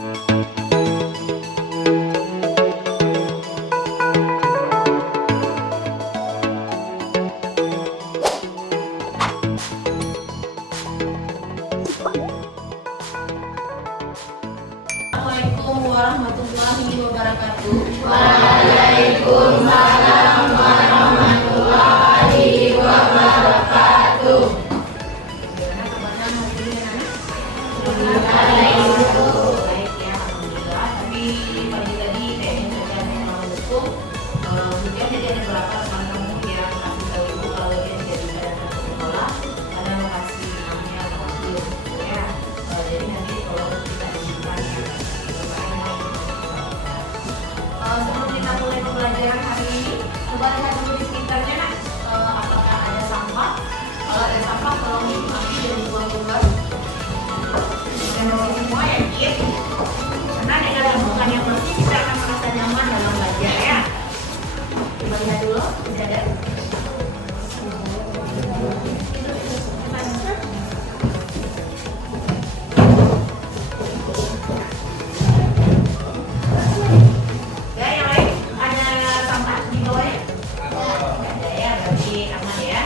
Assalamualaikum warahmatullahi wabarakatuh. Waalaikumsalam warahmatullahi wabarakatuh. Gimana kabarnya hari ini anak? Baik. Baik ya, alhamdulillah. Tapi pagi tadi kayaknya cuaca memang mendukung. Hujan jadi ada beberapa teman kamu yang kasih tahu ibu kalau dia tidak bisa datang ke sekolah karena lokasi namanya Mawakil. Ya, jadi nanti kalau kita disimpan ya. Sebelum kita mulai pembelajaran hari ini, coba lihat dulu di sekitarnya, nak. Apakah ada sampah? Kalau ada sampah, tolong diambil dan dibuang keluar. Dan bersih semua ya, Kit. Karena dengan lingkungan yang bersih, kita akan merasa nyaman dalam belajar ya. Coba lihat dulu, tidak ada. Ya, yang lain ada sampah di bawahnya? Nggak ada ya, berarti aman ya.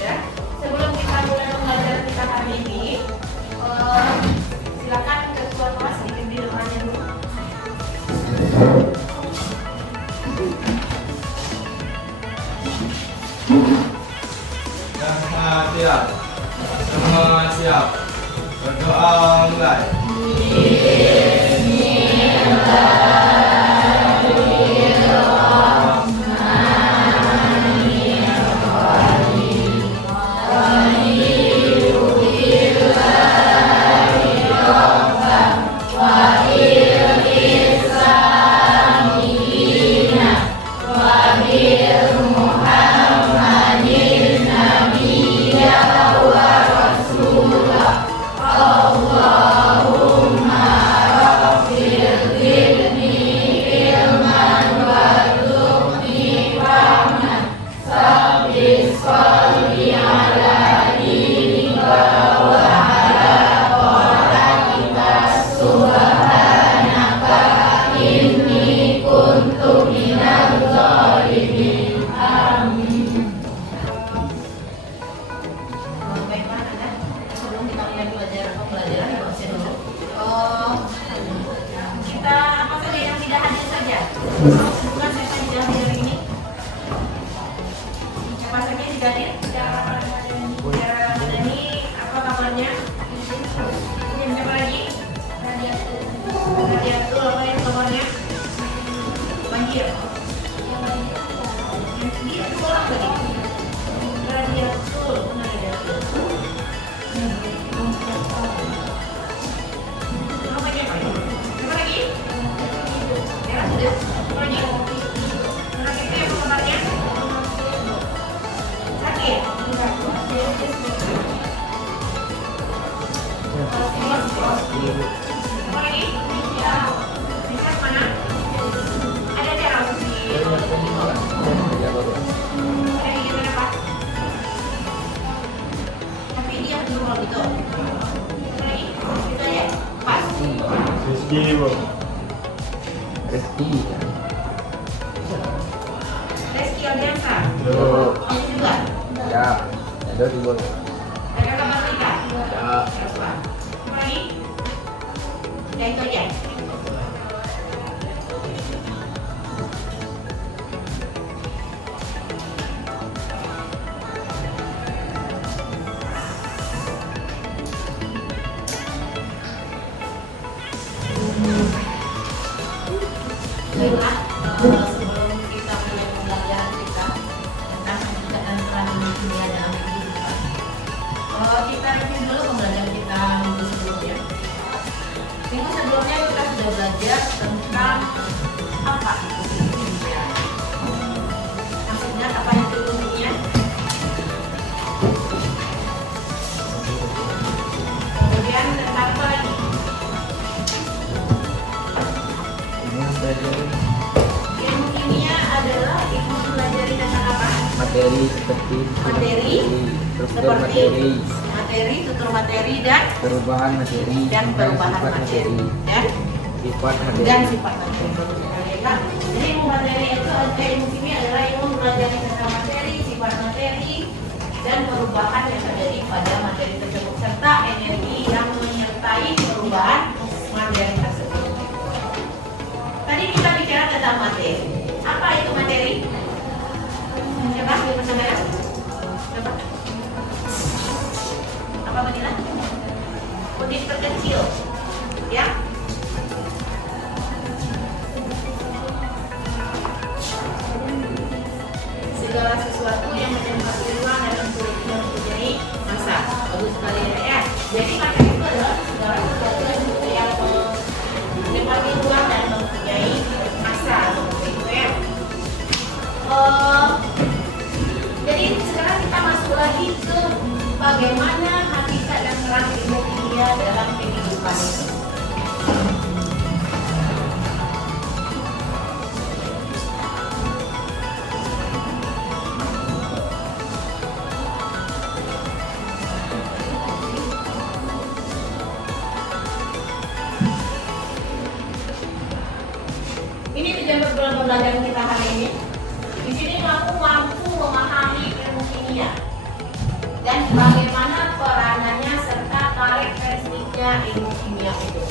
Ya, sebelum kita mulai pembelajaran kita hari ini, silakan ketua kelas dipimpin doanya dulu. Siap. Semua siap. Berdoa mulai. Baiklah, Anda. Sebelum kita mulai pembelajaran dibaca dulu. Kita apa saja yang tidak hadir saja? Bukan siapa yang tidak hadir hari ini? Siapa saja yang tidak hadir? Secara Madani, apa kabarnya? Yang siapa lagi? Radiatul, apa yang kabarnya? Banjir. Dia dua orang lagi. Radiatul, benar Radiatul. Apa lagi? Siapa lagi? Ya, sudah. Siapa lagi? Anak itu yang kabarnya? Sakit? Apa lagi? Ya. Bisa mana? Ada cara di bawah. Ada di gimana, Pak? Tapi dia dulu kalau gitu. Apa lagi? Gitu aja. Pas. Rizky, Bu. Reski Aldiansa. Tuh. Ini juga. Ya. Ada dua. Ada kabar kita. Ya. Apa lagi? Ya itu aja. Baiklah, sebelum kita mulai pembelajaran kita tentang hakikat dan peran dunia dalam kehidupan, kita review dulu pembelajaran kita minggu sebelumnya. Minggu sebelumnya kita sudah belajar tentang apa itu dunia. Masih ingat apa itu dunia? Kemudian tentang apa lagi? Ilmu kimia adalah ilmu mempelajari tentang apa? Materi seperti Materi struktur materi, materi, tutur materi, dan Perubahan materi perubahan materi sifat dan materi. sifat materi. Nah, jadi ilmu materi itu ilmu kimia adalah ilmu mempelajari tentang materi, sifat materi, dan perubahan yang terjadi pada materi tersebut serta energi yang menyertai perubahan materi tersebut. Tadi kita bicara tentang materi. Apa itu materi? Coba saudara. Coba. Apa Manila? Unit terkecil, ya. Segala sesuatu yang menjadi ruang dalam yang mempunyai massa. Bagus sekali ya. Jadi materi itu adalah segala sesuatu yang mempunyai ruang dan mempunyai massa, seperti itu ya. Jadi sekarang kita masuk lagi ke bagaimana hakikat dan peran ilmu kimia dalam kehidupan itu. Ini tujuan pembelajaran kita hari ini. Di sini kamu mampu memahami ilmu kimia dan bagaimana peranannya serta karakteristiknya ilmu kimia itu.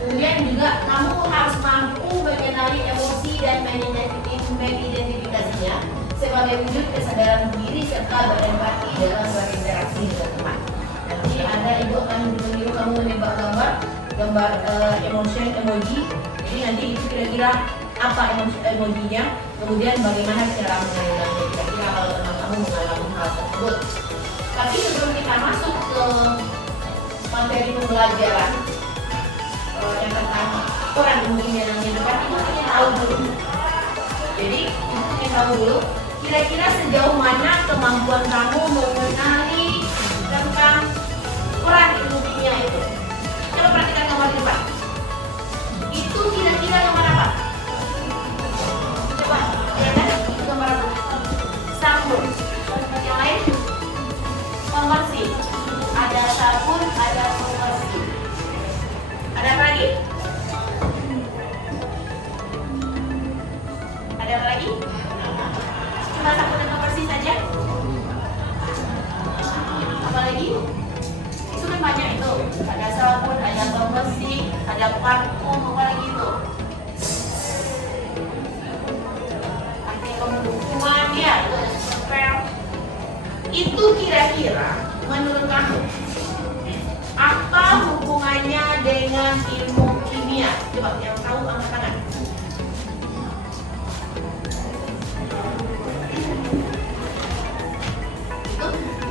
Kemudian juga kamu harus mampu mengenali emosi dan mengidentifikasinya sebagai wujud kesadaran diri serta berempati dalam berinteraksi dengan teman. Nanti ada ibu akan menyuruh kamu menembak gambar emoji. Jadi nanti itu kira-kira apa emojinya, kemudian bagaimana cara mengenalinya. Kira-kira kalau teman kamu mengalami hal tersebut. Tapi sebelum kita masuk ke materi pembelajaran yang tentang peran ilmu kimia dalam kehidupan, itu ingin tahu dulu. Jadi ingin tahu dulu kira-kira sejauh mana kemampuan kamu mengenali tentang peran ilmu kimia itu. Coba perhatikan gambar di depan. Itu kira-kira gambar apa? Coba, ya kan? Itu gambar apa? Sabun. Yang lain? Pembersih. Ada sabun, ada pembersih. Ada apa lagi? Ada apa lagi? Cuma sabun dan pembersih saja? Apa lagi? Itu kan banyak itu. Ada sabun, ada pembersih, ada parfum, apa lagi itu? Anti pembukuan ya, itu ada spray. Itu kira-kira menurut kamu apa hubungannya dengan ilmu kimia? Coba yang tahu angkat tangan. Itu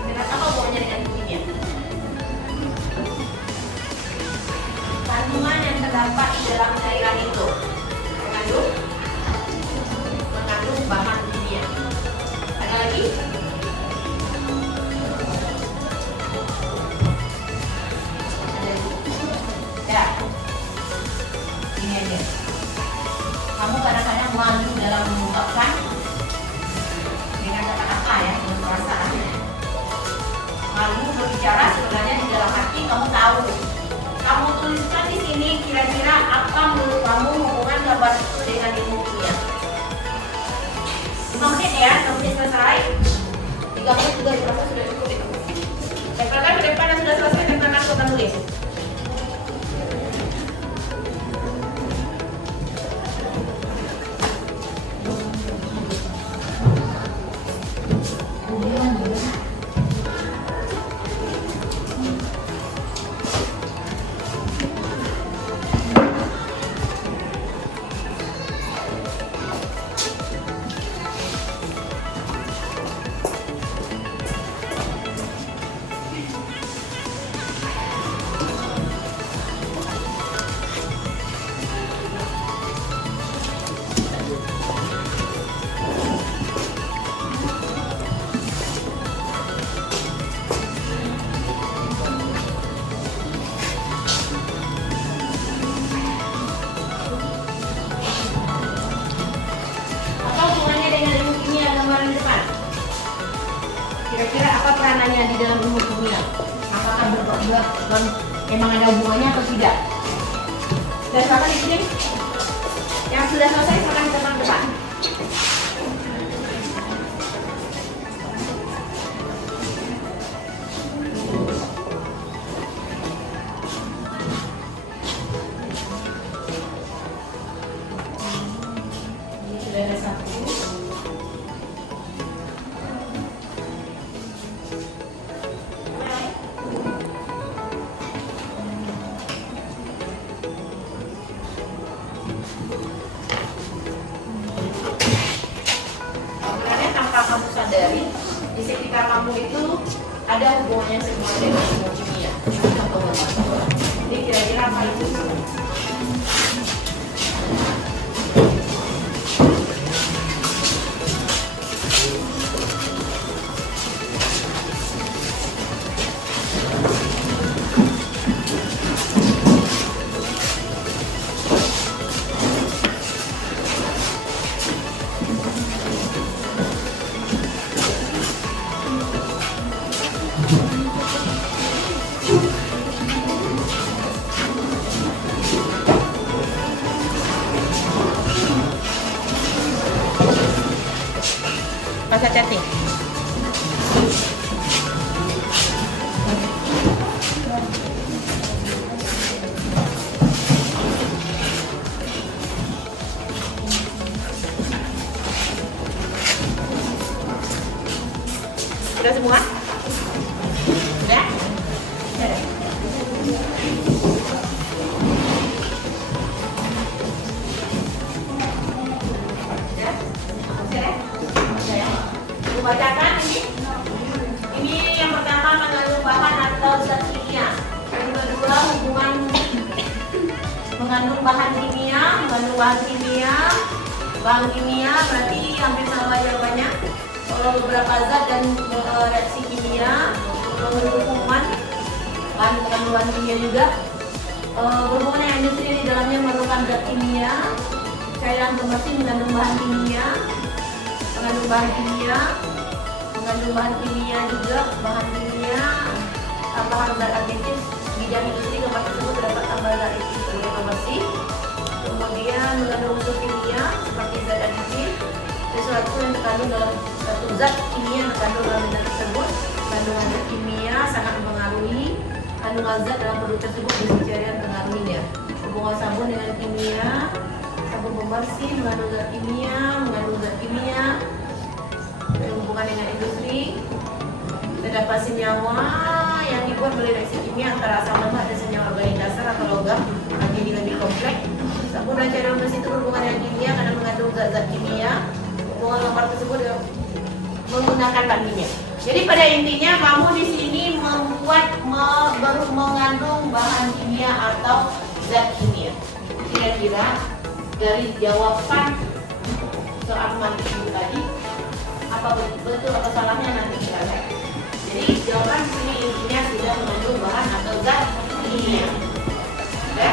kenapa apa hubungannya dengan ilmu kimia? Kandungan yang terdapat di dalam cairan itu mengandung bahan kimia. Ada lagi? Ya, ini aja. Kamu kadang-kadang malu dalam mengungkapkan dengan kata-kata ya, dengan perasaan. Malu berbicara sebenarnya di dalam hati kamu tahu. Kamu tuliskan di sini kira-kira apa menurut kamu hubungan gambar itu dengan ilmu kimia. 5 menit ya, 5 menit selesai. 3 menit juga dirasa sudah cukup itu. Tempelkan ke depan yang sudah selesai, tempelkan ke tulis. apa peranannya di dalam ilmu kimia? Apakah memang ada hubungannya atau tidak? Dan silakan di sini. Yang sudah selesai silakan ke depan. Ini sudah ada satu. Kamu sadari di sekitar kamu itu ada hubungannya semua dengan ilmu kimia. Jadi kira-kira apa itu? Masa chatting. Sudah semua? Sudah? Sudah. Bacakan ini yang pertama mengandung bahan atau zat kimia, yang kedua hubungan mengandung bahan kimia, bahan kimia berarti hampir sama jawabannya. Beberapa zat dan reaksi kimia, hubungan bahan mengandung bahan kimia juga, berhubungan dengan industri di dalamnya memerlukan zat kimia, cairan pembersih mengandung bahan kimia, mengandung bahan kimia juga, bahan kimia, tambahan zat aktif di bidang industri tempat tersebut terdapat tambahan zat aktif sebagai pembersih. Kemudian mengandung unsur kimia seperti zat aditip, sesuatu yang terkandung dalam satu zat kimia yang terkandung dalam benda tersebut. Kandungan zat kimia sangat mempengaruhi kandungan zat dalam produk tersebut dan pencarian pengaruhnya. Hubungan sabun dengan kimia, sabun pembersih mengandung zat kimia, berhubungan dengan industri. Terdapat senyawa yang dibuat oleh reaksi kimia antara asam lemak dan senyawa organik dasar atau logam menjadi lebih kompleks. Sabun dan cairan pembersih itu berhubungan dengan kimia karena mengandung zat-zat kimia. Hubungan lembar tersebut menggunakan bahan kimia. Jadi pada intinya kamu di sini mengandung bahan kimia atau zat kimia. Kira-kira dari jawaban soal mantik tadi, apa betul atau salahnya nanti kita lihat. Jadi jawaban di sini intinya sudah mengandung bahan atau zat kimia. Oke?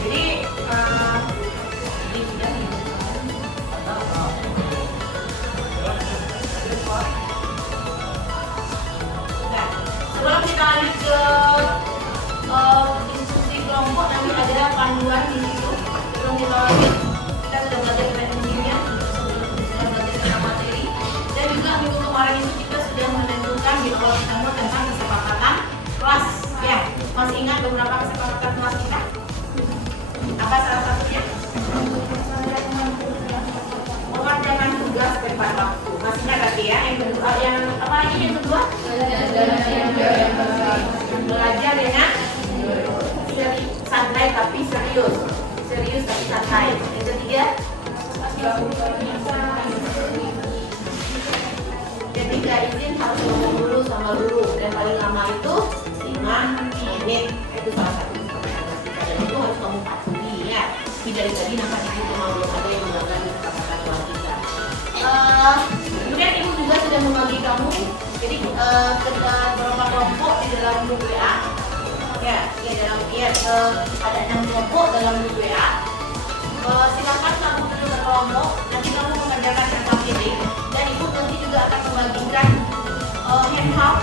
Jadi ini sudah sebelum kita lanjut ke diskusi kelompok, nanti ada panduan di situ. Sebelum kita lanjut, kita sudah belajar tentang kimia, sudah belajar tentang materi, dan juga minggu kemarin itu kita sudah menentukan di awal pertemuan tentang kesepakatan kelas. Ya, masih ingat beberapa kesepakatan kelas kita? Apa salah satunya? Mengerjakan tugas tepat waktu. Masih ingat tadi ya? Yang kedua, yang apa lagi yang kedua? Belajar dengan santai tapi serius, serius tapi santai. Yang ketiga, ketika izin harus ngomong dulu sama guru, dan paling lama itu 5 menit. Itu salah satu dan itu harus kamu patuhi ya. Tidak tadi nampak di situ belum ada yang melanggar kesepakatan kelas kita. Kemudian ibu juga sudah membagi kamu. Jadi beberapa kelompok di dalam grup WA. Ya, ada 6 kelompok dalam grup WA. Silakan kamu duduk berkelompok. Nanti kamu mengerjakan LKPD dan ibu nanti juga akan membagikan handout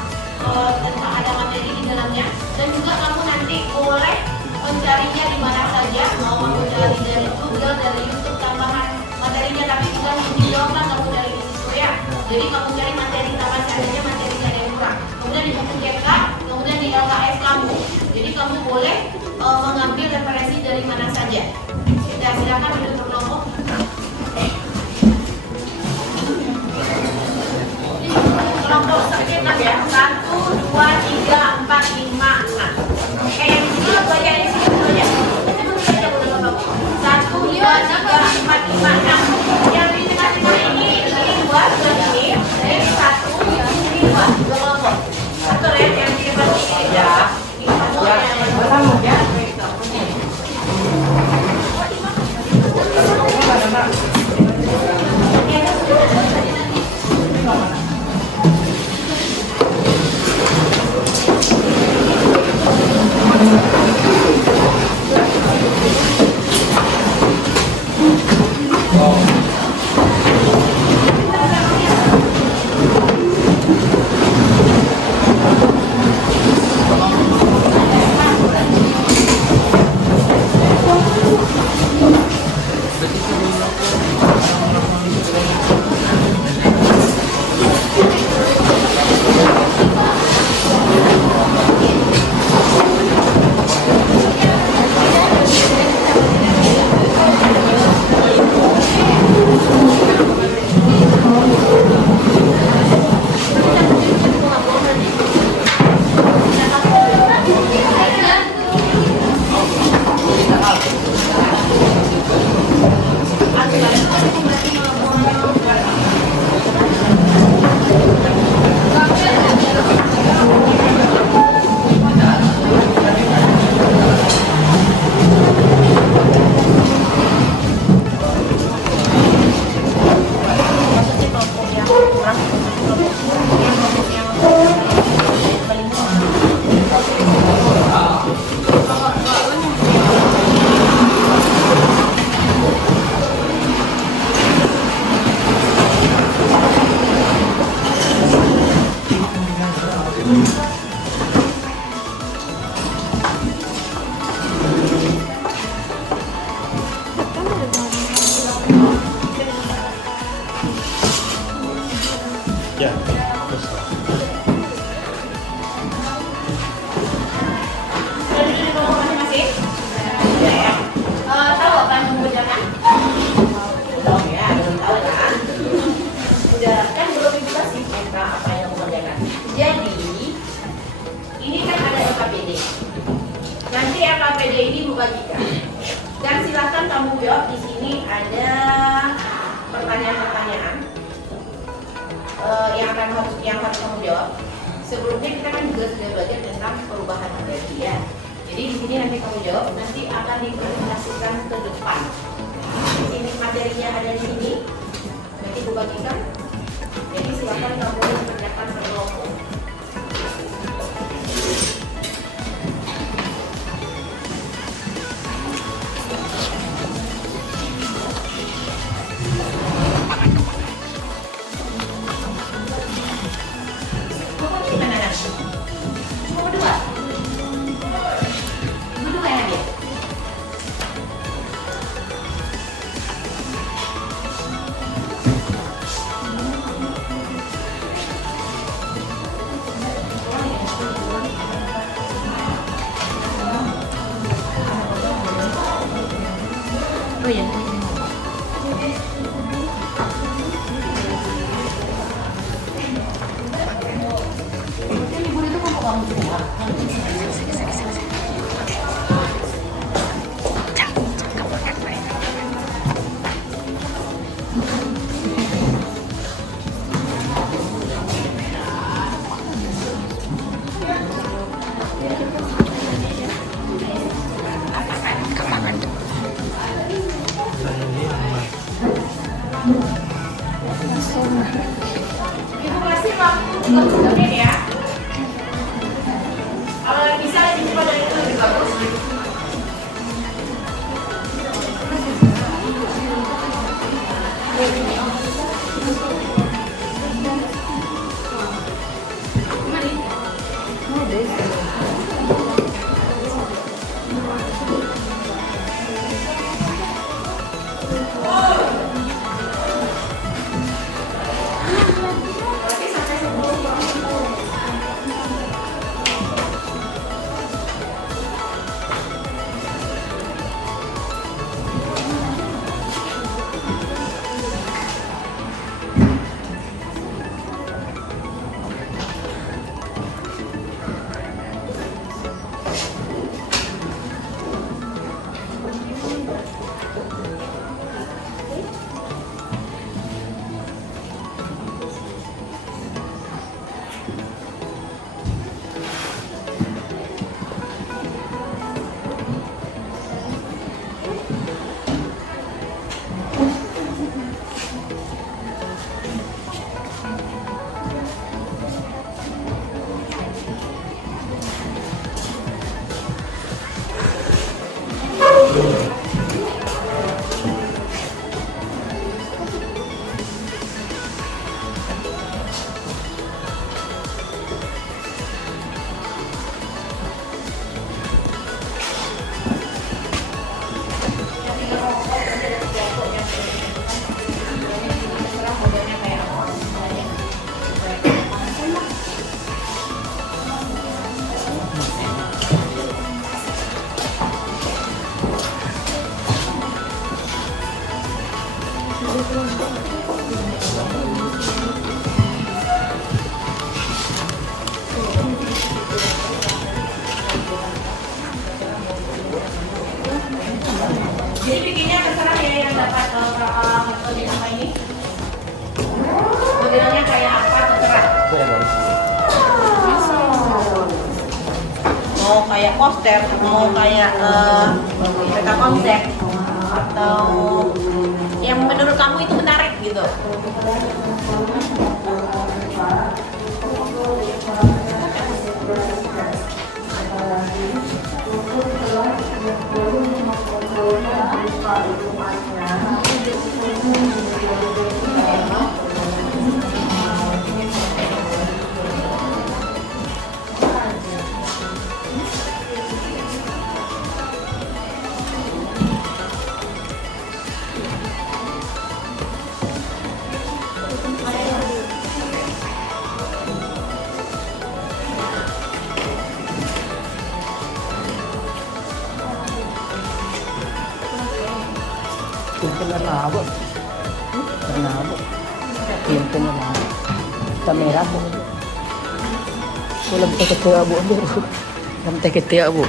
tentang ada materi di dalamnya, dan juga kamu nanti boleh mencarinya di mana saja, mau kamu cari dari Google, dari YouTube tambahan materinya, tapi juga dijawaban kamu dari siswa ya. Jadi kamu cari materi tambahan saja, materinya ada yang kurang. Kemudian di buku CK, kemudian di LKS kamu. Jadi kamu boleh mengambil referensi dari mana saja. Ya, silakan duduk berkelompok. Kelompok sekitar ya, 1, 2, 3, 4, 5, 6. Yang di sini baca, yang di sini baca. Baca udah bapak. 1, 2, 3, 4, 5, 6. Yang di tengah-tengah ini 2, ini 1, ini 2 kelompok. Atur ya, yang di depan ini ya. Ini kamu yang ya. Ya, terus. Sudah duduk di kelompok masing-masing? Sudah ya. Tahu apa yang membedakan? Belum ya, belum tahu kan? Udah kan belum dikasih MK apa yang membedakan. Jadi ini kan ada LKPD. Nanti LKPD ini membagikan. Dan silakan kamu jawab. Di sini ada pertanyaan-pertanyaan yang harus kamu jawab. Sebelumnya kita kan juga sudah belajar tentang perubahan materi ya. Jadi di sini nanti kamu jawab, nanti akan dipresentasikan ke depan. Di sini materinya ada di sini, nanti dibagikan. Jadi silakan kamu mengerjakan berkelompok. Oh ya. Libur itu kelompok kamu semua. Ibu kasih waktu 30 menit ya. Kalau bisa lebih cepat dari itu lebih bagus. kayak poster, mau kayak peta konsep atau yang menurut kamu itu menarik gitu. Pintu na labo. Labo. Pintu na labo. Kamera po. Walang tekete abo. Walang tekete abo.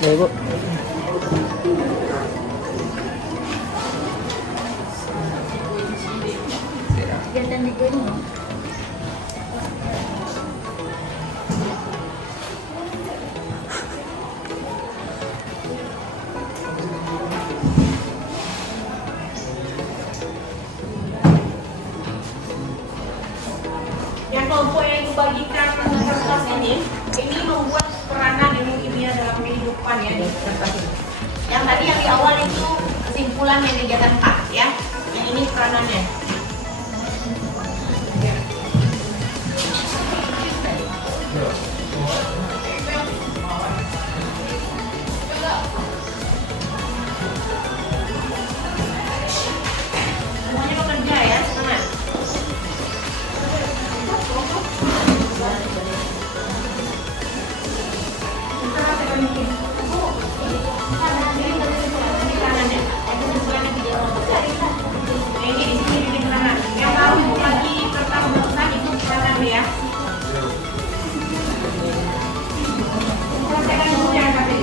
Lego. Yang kelompok yang dibagikan kertas ini membuat peranan yang mungkin dia dalam kehidupan ya di kertas ini. Yang tadi yang di awal itu kesimpulan yang kegiatan 4 ya. Yang ini peranannya. Semuanya bekerja ya, semangat. Yang tahu lagi kertas besar itu pesanan ya. Selesaikan dulu yang KTP.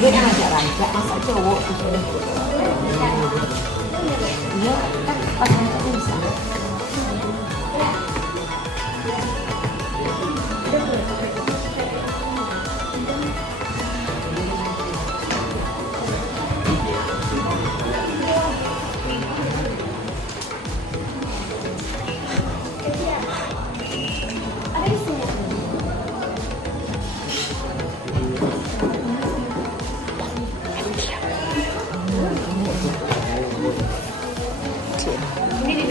Dia yang agak rancak, masa cowok iya kan pas rancak bisa.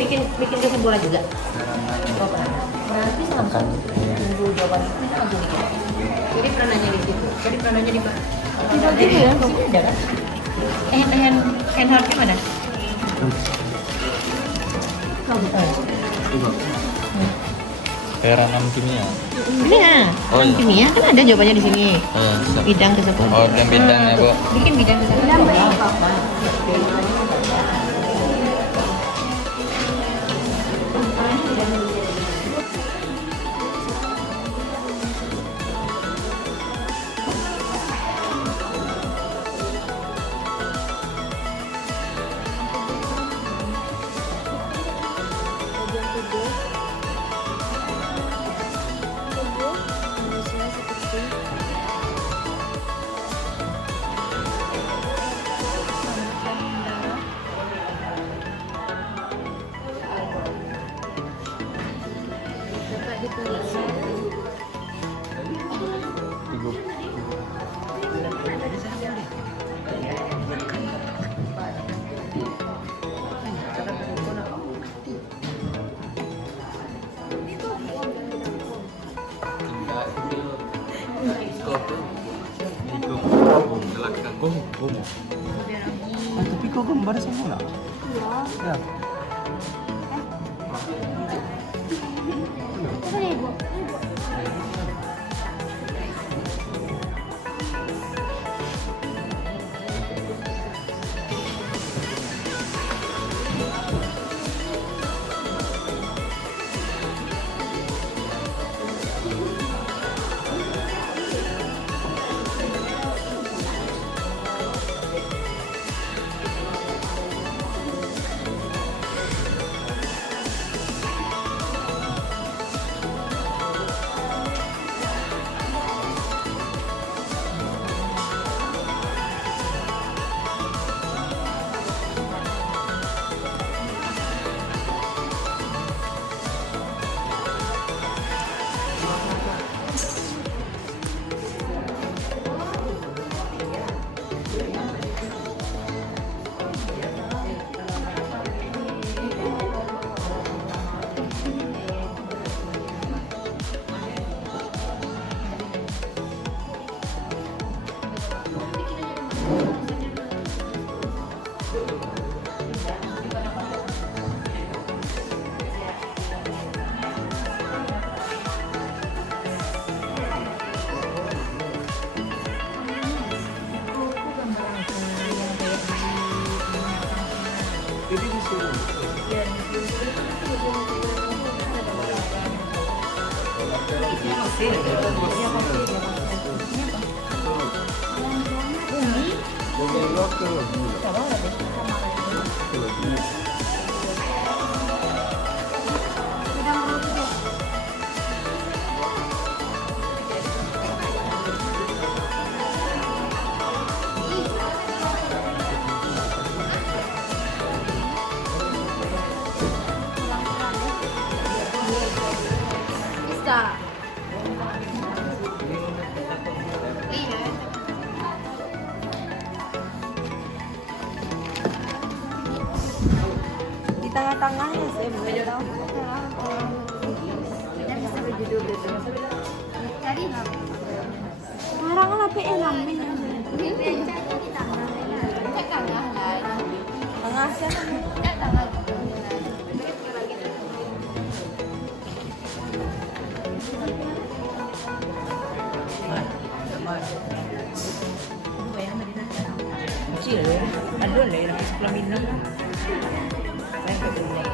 bikin ke bola juga. Oh, pernah. Berarti langsung tunggu jawaban itu kita langsung bikin. Jadi pernah nanya di situ. Jadi pernah nanya di mana? Di situ ya, di sini ada kan? Hand hardnya mana? Oh, bukan. Peranam kimia. Ini ya, Oh, iya. kimia kan ada jawabannya di sini. Bidang ke 10. Oh, dan bidang ya, Bu. Bikin bidang ke 10. Tapi kok gambar semua? Ya. Di tengah-tengahnya sih, belum tahu. Sekarang lah PE lamin. Tengah siapa? Kecil ya. Ada lah yang sekolah minum. Saya tak tahu.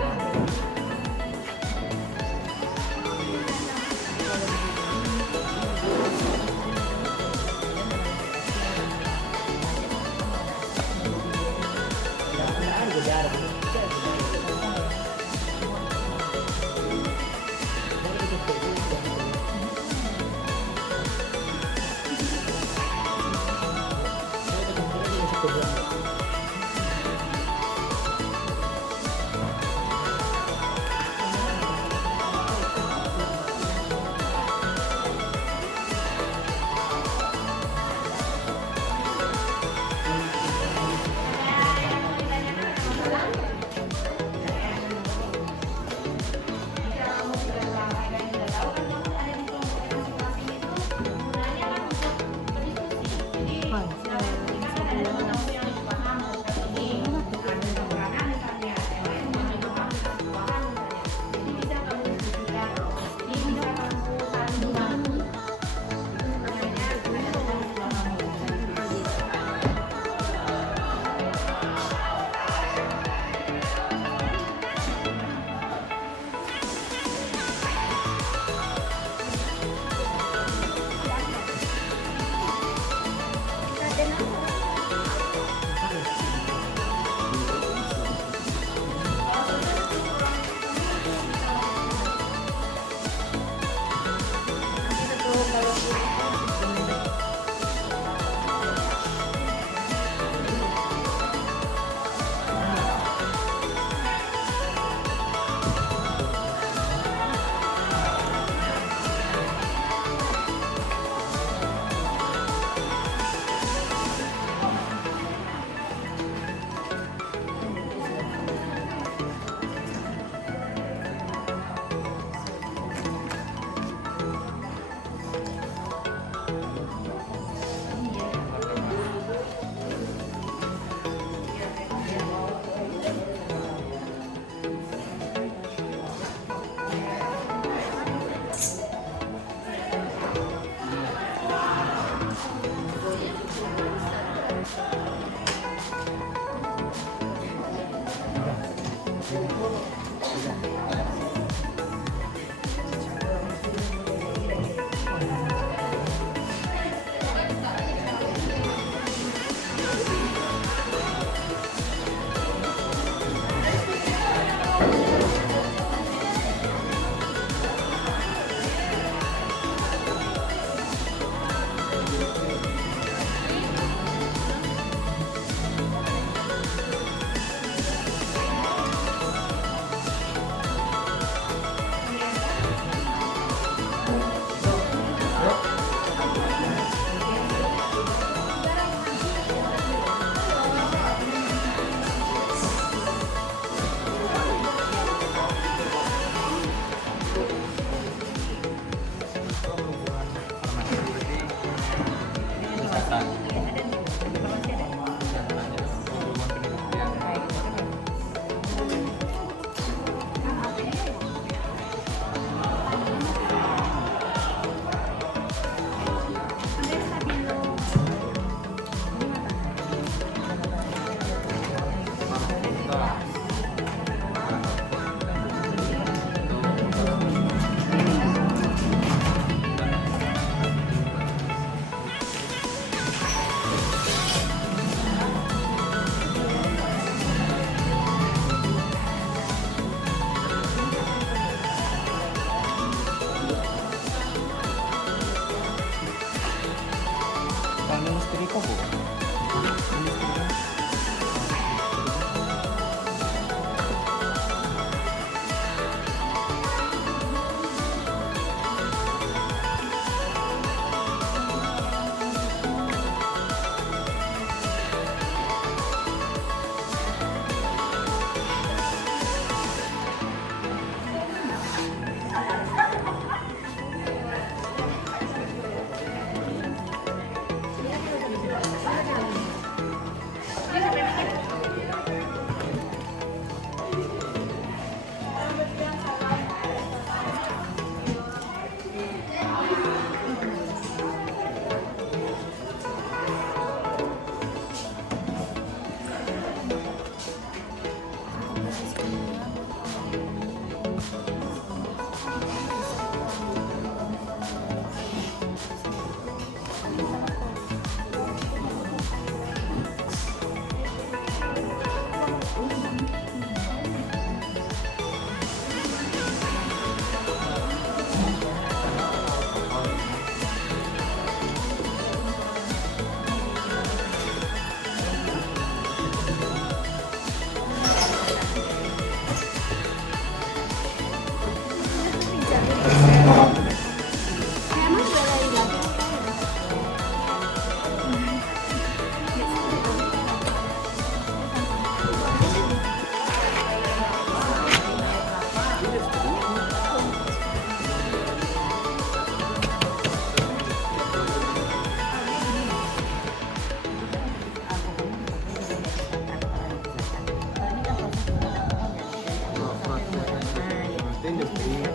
Judulnya.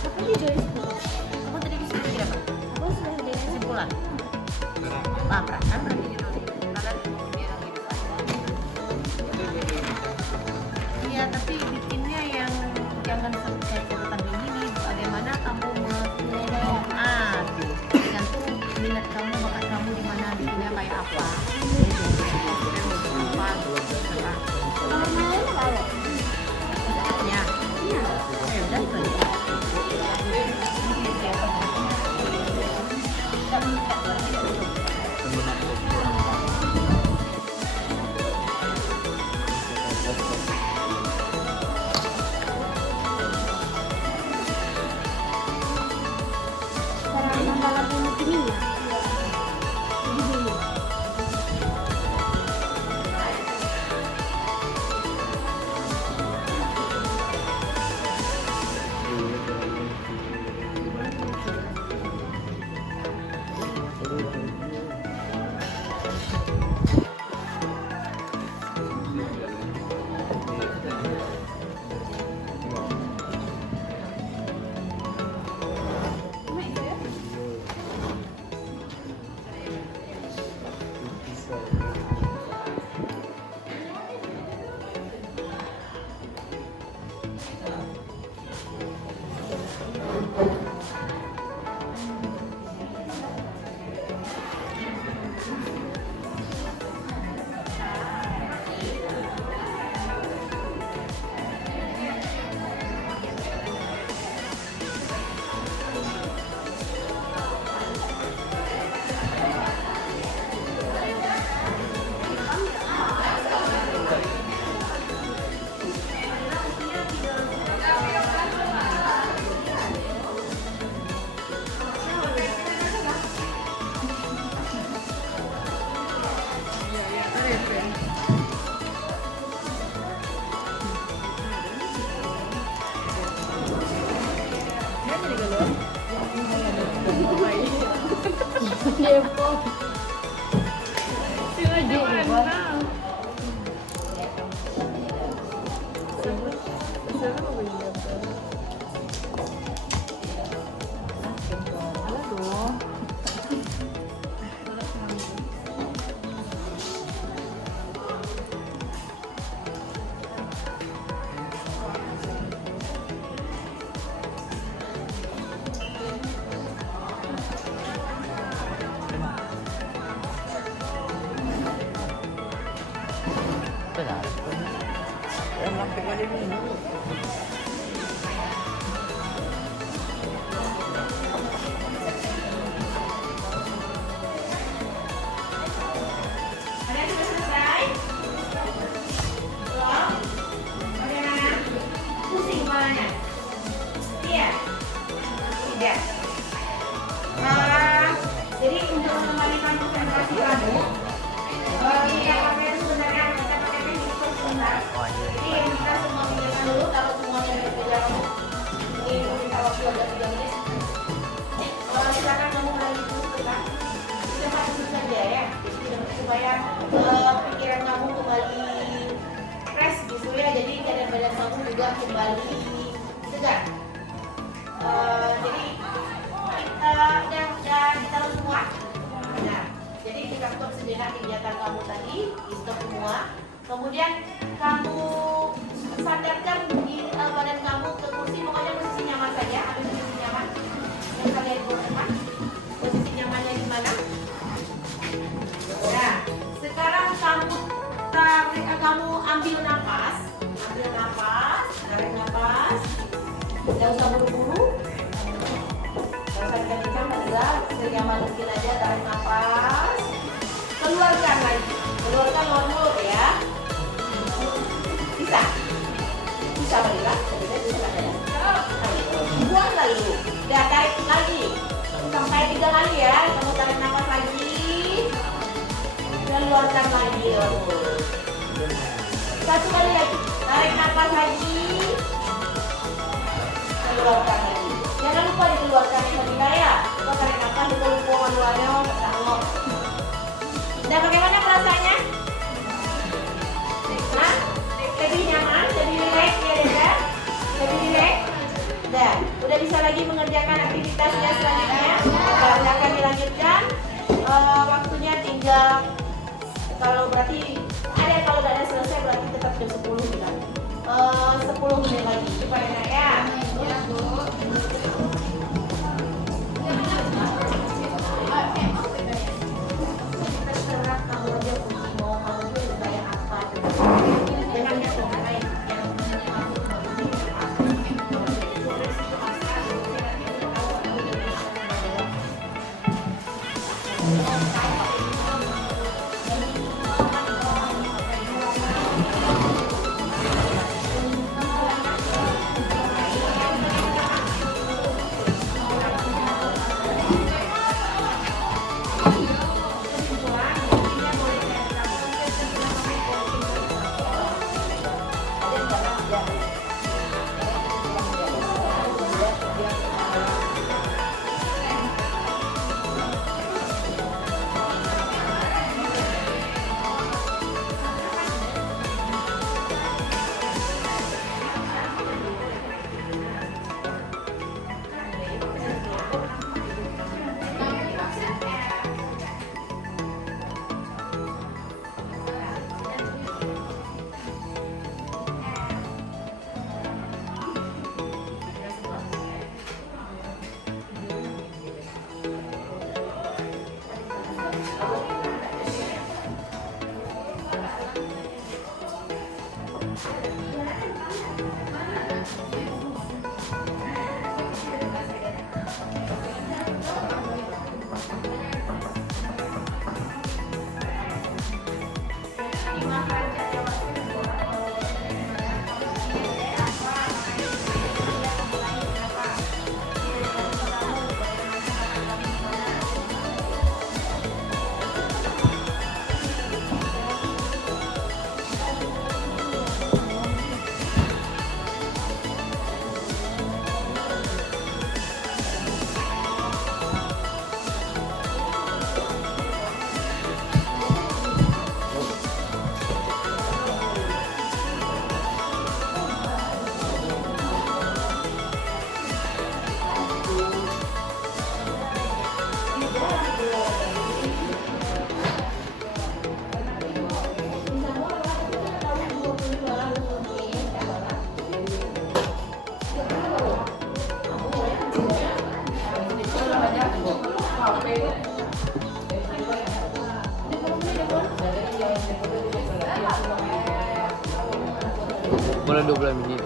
Apa judulnya? Kamu tadi bisa bikin apa? Apa sudah ada yang Kesimpulan. Perasaan berarti judulnya. Kalian mau biar kehidupan. Iya, tapi bikinnya yang jangan kayak catatan begini. Bagaimana kamu tergantung minat kamu, bakat kamu di mana, bikinnya kayak apa. Apa? namanya kalau? Ya. Udah itu aja. Cara membalap ini ya? Judulnya. Depok. Ada yang sudah selesai? Belum? Bagaimana? Pusing kepalanya? Iya? Tidak? Jadi untuk mengembalikan konsentrasi kamu, kita pakai sebenarnya kita pakai teknik sebentar. Jadi kita semua pikirkan dulu, kalau semuanya ada kerja kamu, ini kita waktu agak 3 menit. Kalau misalkan kamu lagi terus kan, kita pakai saja ya, supaya pikiran kamu kembali fresh gitu ya, jadi badan kamu juga kembali segar. Jadi kita tahu semua. Nah, jadi kita stop sejenak kegiatan kamu tadi, di stop semua. Kemudian kamu sandarkan di badan kamu ke kursi, pokoknya posisi nyaman saja, ambil posisi nyaman. Yang kalian butuhkan, posisi nyamannya di mana? Nah, sekarang kamu ambil nafas, tarik nafas, tidak usah buru-buru, tidak usah kencang juga, senyaman mungkin aja, tarik nafas, keluarkan lagi, keluarkan lewat mulut ya, bisa berikan, bisa ya, buang lagi, udah tarik lagi, sampai 3 kali ya, kamu tarik nafas lagi. Keluarkan lagi lewat mulut. 1 kali lagi, tarik nafas lagi, keluarkan lagi. Jangan lupa dikeluarkan yang tadi ya. Kita tarik nafas, kita lupa keluarnya, kita ngomong. Dan bagaimana perasaannya? bisa lagi mengerjakan aktivitasnya selanjutnya? Kalau akan dilanjutkan, waktunya tinggal, kalau berarti ada, kalau tidak ada selesai berarti tetap jam 10 bilang. 10 menit lagi, supaya enak ya. Terserah kamu aja mau kamu kayak apa. Dengan yang lain. Boleh 12 menit.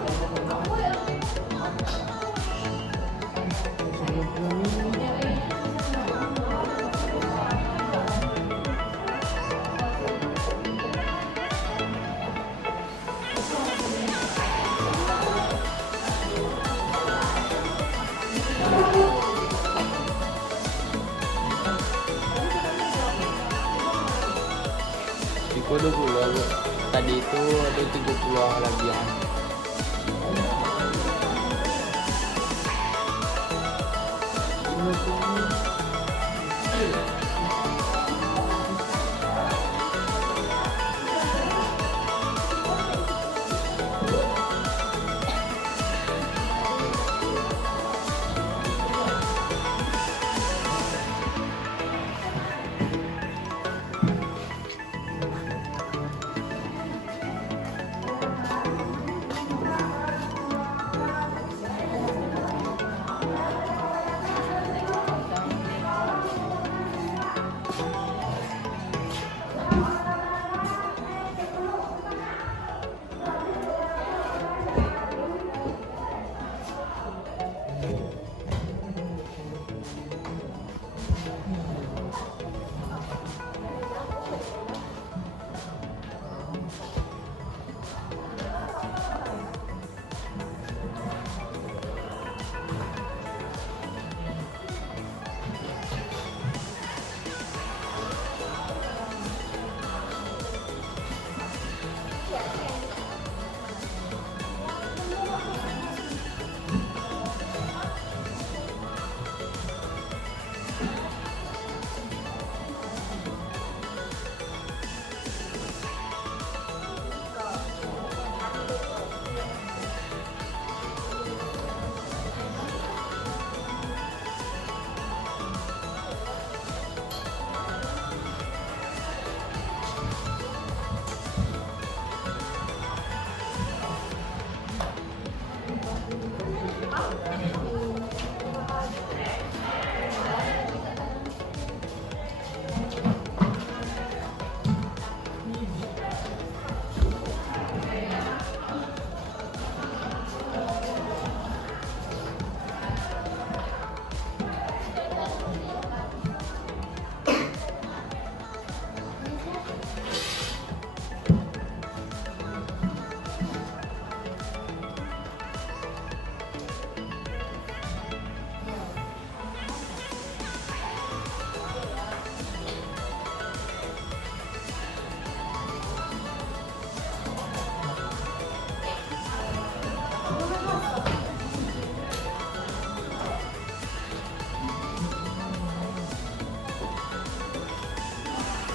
Iko 20. Tadi itu ada 30 lagi ya.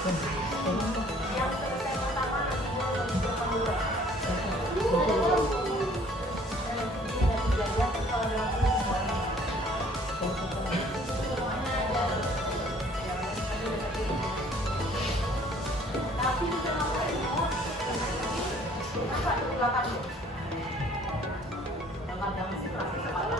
Yang selesai pertama nanti gue lanjut ke kedua. Tapi juga ngapain ya? Kenapa di belakang lu? Kadang-kadang sih pasti sekolah.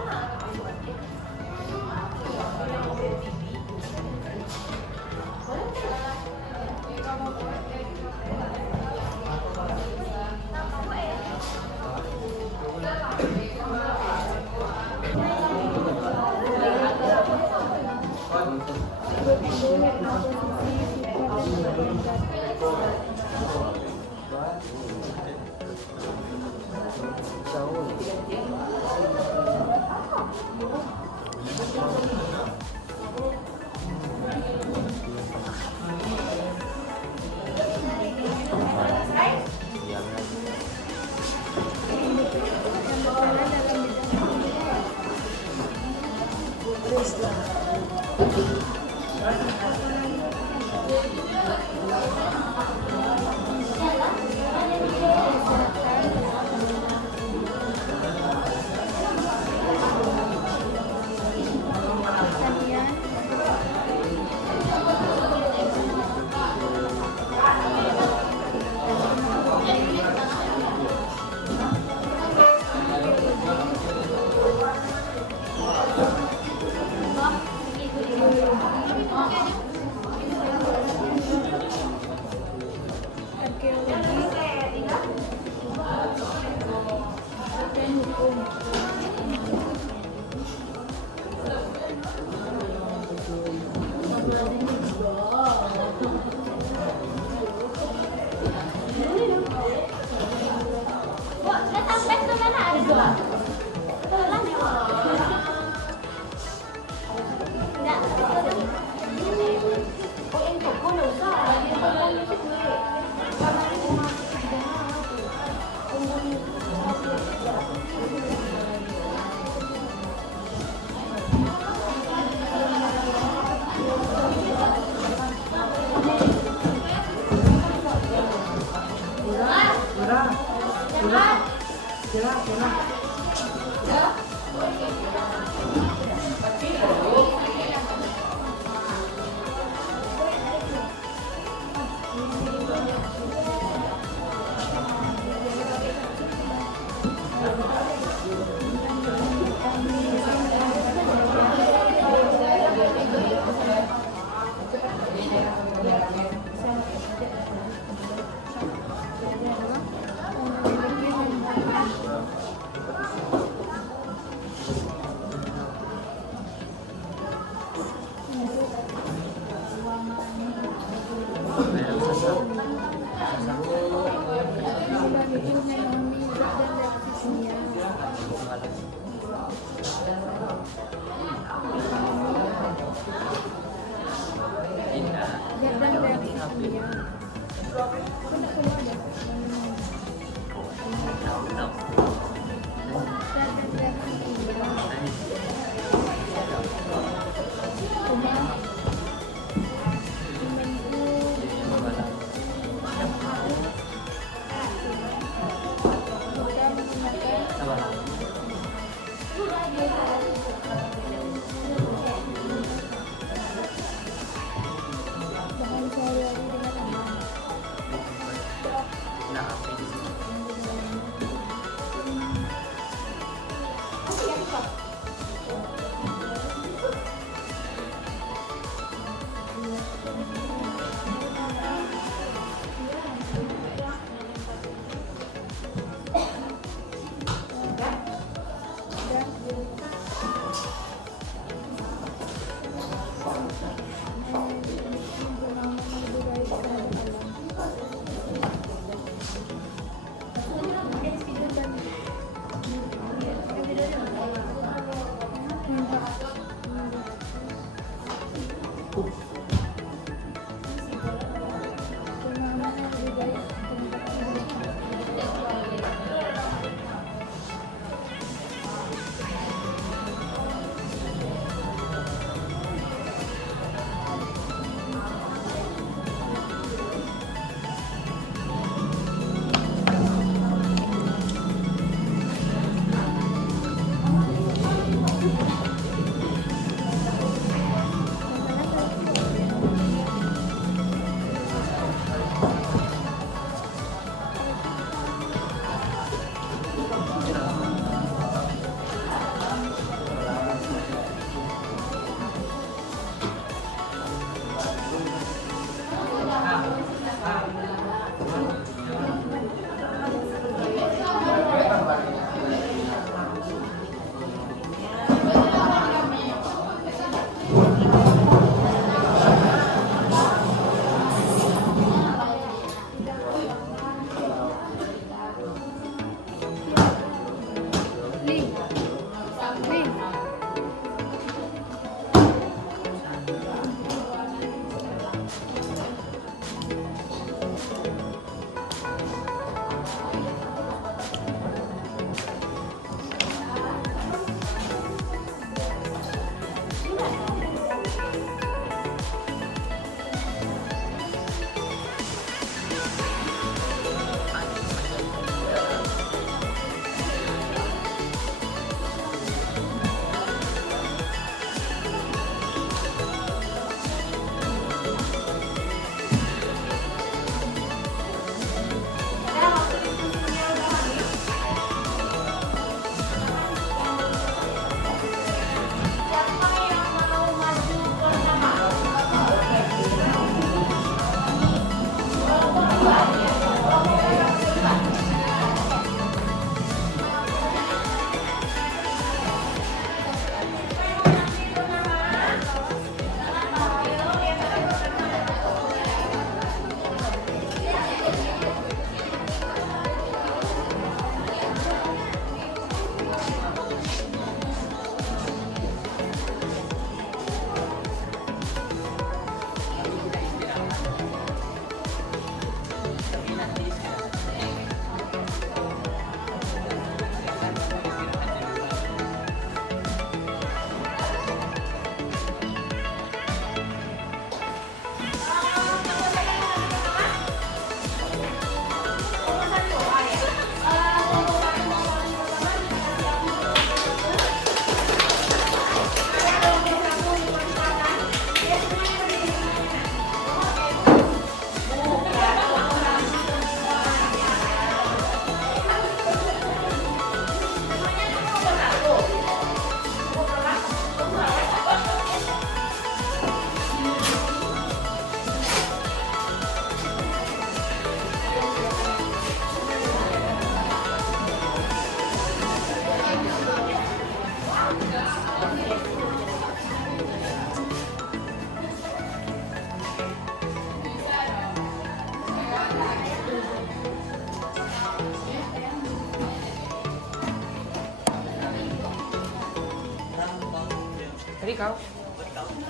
kau.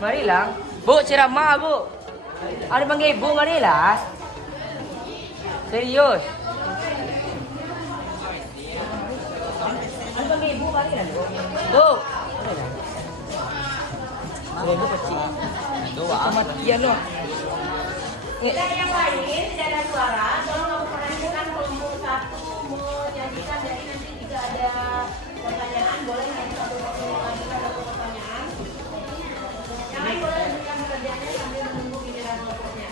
Marilah. Bu, ceramah bu. Ada panggil ibu, marilah. Serius. Ada panggil ibu, marilah. Bu. Ada ibu kecil. Kematian loh. Dan yang lain tidak ada suara, tolong memperhatikan kelompok satu menyajikan dari nanti jika ada pertanyaan boleh hanya satu lagi ada pertanyaan. Yang lain boleh lanjutkan pekerjaannya sambil menunggu giliran kelompoknya.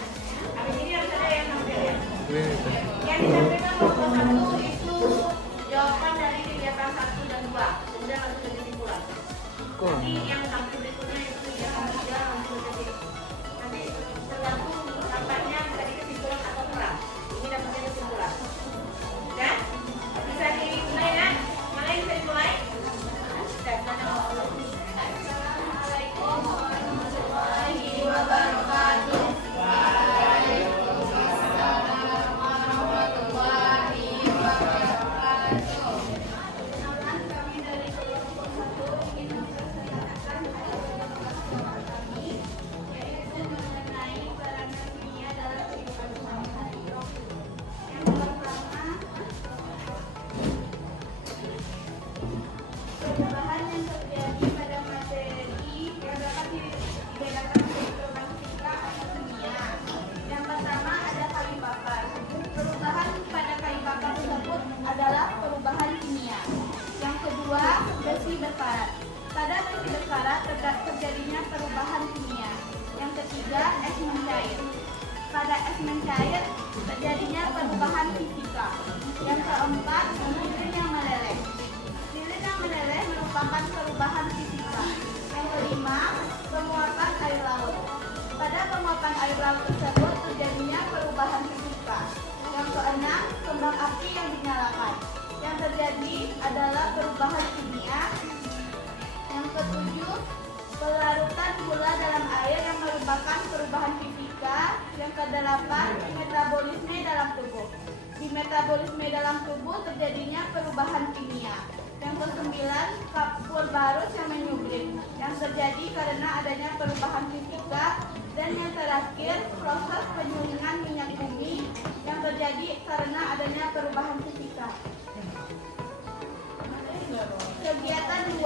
Habis ini harus ada yang tampil ya. Yang ditampilkan kelompok satu itu jawaban dari kegiatan 1 dan 2. Kemudian langsung ke kesimpulan. Nanti yang tampil berikutnya itu yang ketiga langsung ke nanti tergantung nampaknya dari kesimpulan atau kurang. Ini dapatnya kesimpulan. Dan bisa dimulai ya. Yang lain bisa dimulai. Assalamualaikum warahmatullahi wabarakatuh. Kami dari kelompok 1 ingin memperkenalkan kami yaitu mengenai peranan kimia dalam kehidupan sehari-hari. Yang pertama, perubahan yang terjadi pada materi yang dapat dibedakan menjadi perubahan fisika atau kimia. Yang pertama ada kayu bakar. Perubahan pada kayu bakar tersebut adalah perubahan kimia. Yang kedua, besi berkarat. Pada besi berkarat terjadinya perubahan kimia. Yang ketiga, es mencair. Pada es mencair terjadinya perubahan fisika. Yang keempat, lilin yang meleleh. Lilin yang meleleh merupakan perubahan fisika. Yang kelima, penguapan air laut. Pada penguapan air laut tersebut terjadinya perubahan fisika. Yang keenam, kembang api yang dinyalakan. Yang terjadi adalah perubahan kimia. Yang ketujuh, pelarutan gula dalam air yang merupakan perubahan fisika. Yang kedelapan, metabolisme dalam tubuh. Di metabolisme dalam tubuh terjadinya perubahan kimia. Yang kesembilan, kapur barus yang menyublim. Yang terjadi karena adanya perubahan fisika. Dan yang terakhir, proses penyulingan minyak bumi yang terjadi karena adanya perubahan fisika. Kegiatan 2.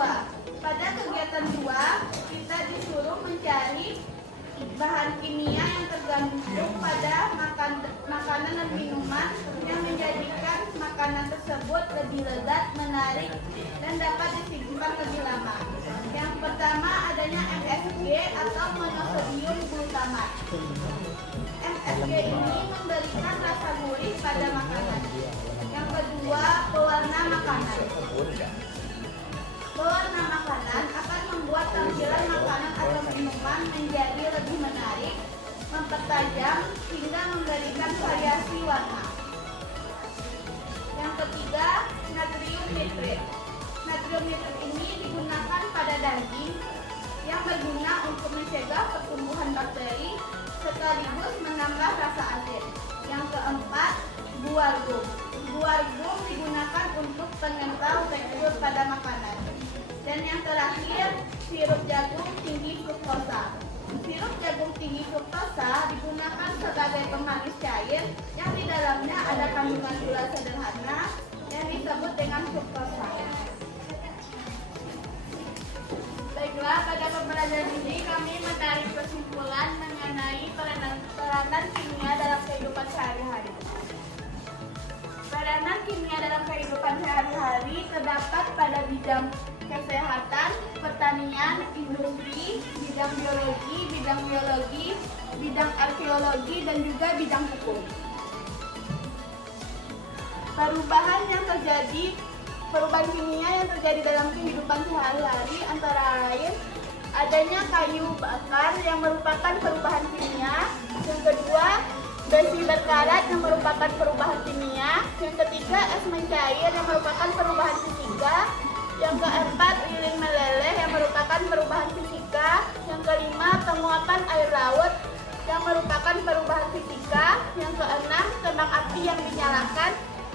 Pada kegiatan 2, kita disuruh mencari bahan kimia yang tergantung pada makanan dan minuman yang menjadikan makanan tersebut lebih lezat, menarik, dan dapat disimpan lebih lama. Yang pertama adanya MSG atau monosodium glutamat. MSG ini memberikan rasa gurih pada makanan. Yang kedua, pewarna makanan. Pewarna makanan akan membuat tampilan makanan atau minuman menjadi lebih menarik, mempertajam, hingga memberikan variasi warna. Yang ketiga, natrium nitrit. Natrium nitrit ini digunakan pada daging yang berguna untuk mencegah pertumbuhan bakteri sekaligus menambah rasa asin. Yang keempat, guar-gum. Guar-gum digunakan untuk pengental tekstur pada makanan. Dan yang terakhir, sirup jagung tinggi fruktosa. Sirup jagung tinggi fruktosa digunakan sebagai pemanis cair yang di dalamnya ada kandungan gula sederhana yang disebut dengan fruktosa. Baiklah, pada pembelajaran ini kami menarik kesimpulan mengenai peranan kimia dalam kehidupan sehari-hari. Peranan kimia dalam kehidupan sehari-hari terdapat pada bidang kesehatan, pertanian, industri, bidang biologi, bidang arkeologi, dan juga bidang hukum. Perubahan kimia yang terjadi dalam kehidupan sehari-hari antara lain adanya kayu bakar yang merupakan perubahan kimia. Yang kedua, besi berkarat yang merupakan perubahan kimia. Yang ketiga, es mencair yang merupakan perubahan fisika. Yang keempat, lilin meleleh yang merupakan perubahan fisika. Yang kelima, penguapan air laut yang merupakan perubahan fisika. Yang keenam, kembang api yang dinyalakan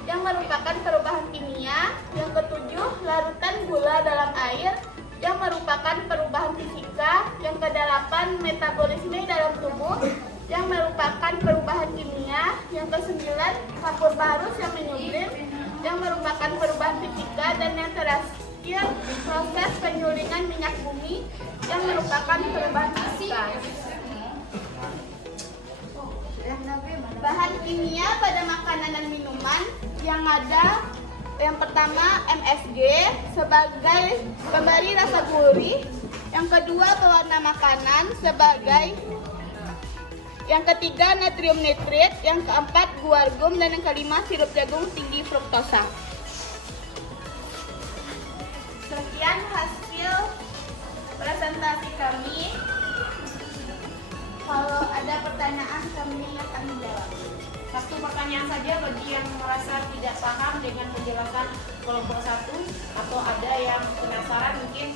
yang merupakan perubahan kimia. Yang ketujuh, larutan gula dalam air yang merupakan perubahan fisika. Yang ke-8 metabolisme dalam tubuh yang merupakan perubahan kimia. Yang ke-9 kapur barus yang menyublim yang merupakan perubahan fisika. Dan yang terakhir proses penyulingan minyak bumi yang merupakan perubahan fisika. Bahan kimia pada makanan dan minuman yang ada, yang pertama MSG sebagai pemberi rasa gurih, yang kedua pewarna makanan sebagai, yang ketiga natrium nitrit, yang keempat guargum, dan yang kelima sirup jagung tinggi fruktosa. Sekian hasil presentasi kami. Kalau ada pertanyaan kami akan menjawab. Satu pertanyaan saja bagi yang merasa tidak paham dengan penjelasan kelompok 1 atau ada yang penasaran mungkin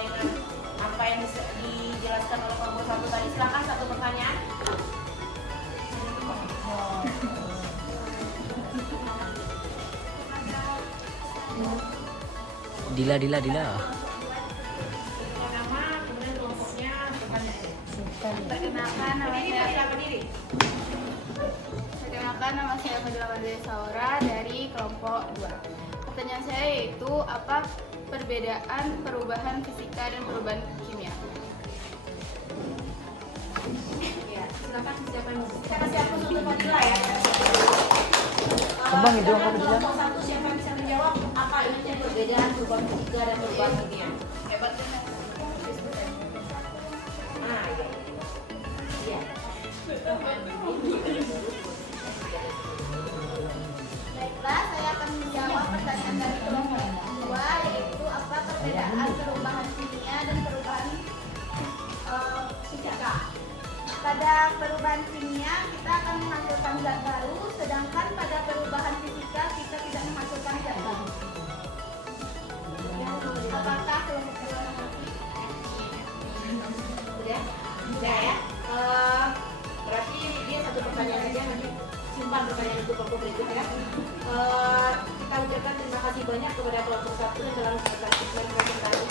dengan apa yang dijelaskan oleh kelompok 1 tadi. Silakan satu pertanyaan. Dila. Dengan nama, kemudian kelompoknya, pertanyaan. Perkenalkan nama saya Fadila Madria Saura dari kelompok 2. Pertanyaan saya yaitu apa perbedaan perubahan fisika dan perubahan kimia? Ya, silakan siapa yang saya kasih aku untuk Fadila ya. Kembang itu apa Fadila? Kelompok 1 siapa yang bisa menjawab apa ini perbedaan perubahan fisika dan perubahan kimia? Hebat. Nah, iya. Baiklah, saya akan menjawab pertanyaan dari kelompok 2 yaitu apa perbedaan perubahan kimia dan perubahan fisika. Pada perubahan kimia kita akan menghasilkan zat baru, sedangkan pada perubahan fisika kita tidak menghasilkan zat baru. Apakah kelompok 2 mengerti? Udah ya. Berarti dia satu pertanyaan aja, nanti simpan pertanyaan untuk kelompok berikutnya. Kita ucapkan terima kasih banyak kepada kelompok 1 yang telah menghasilkan presentasi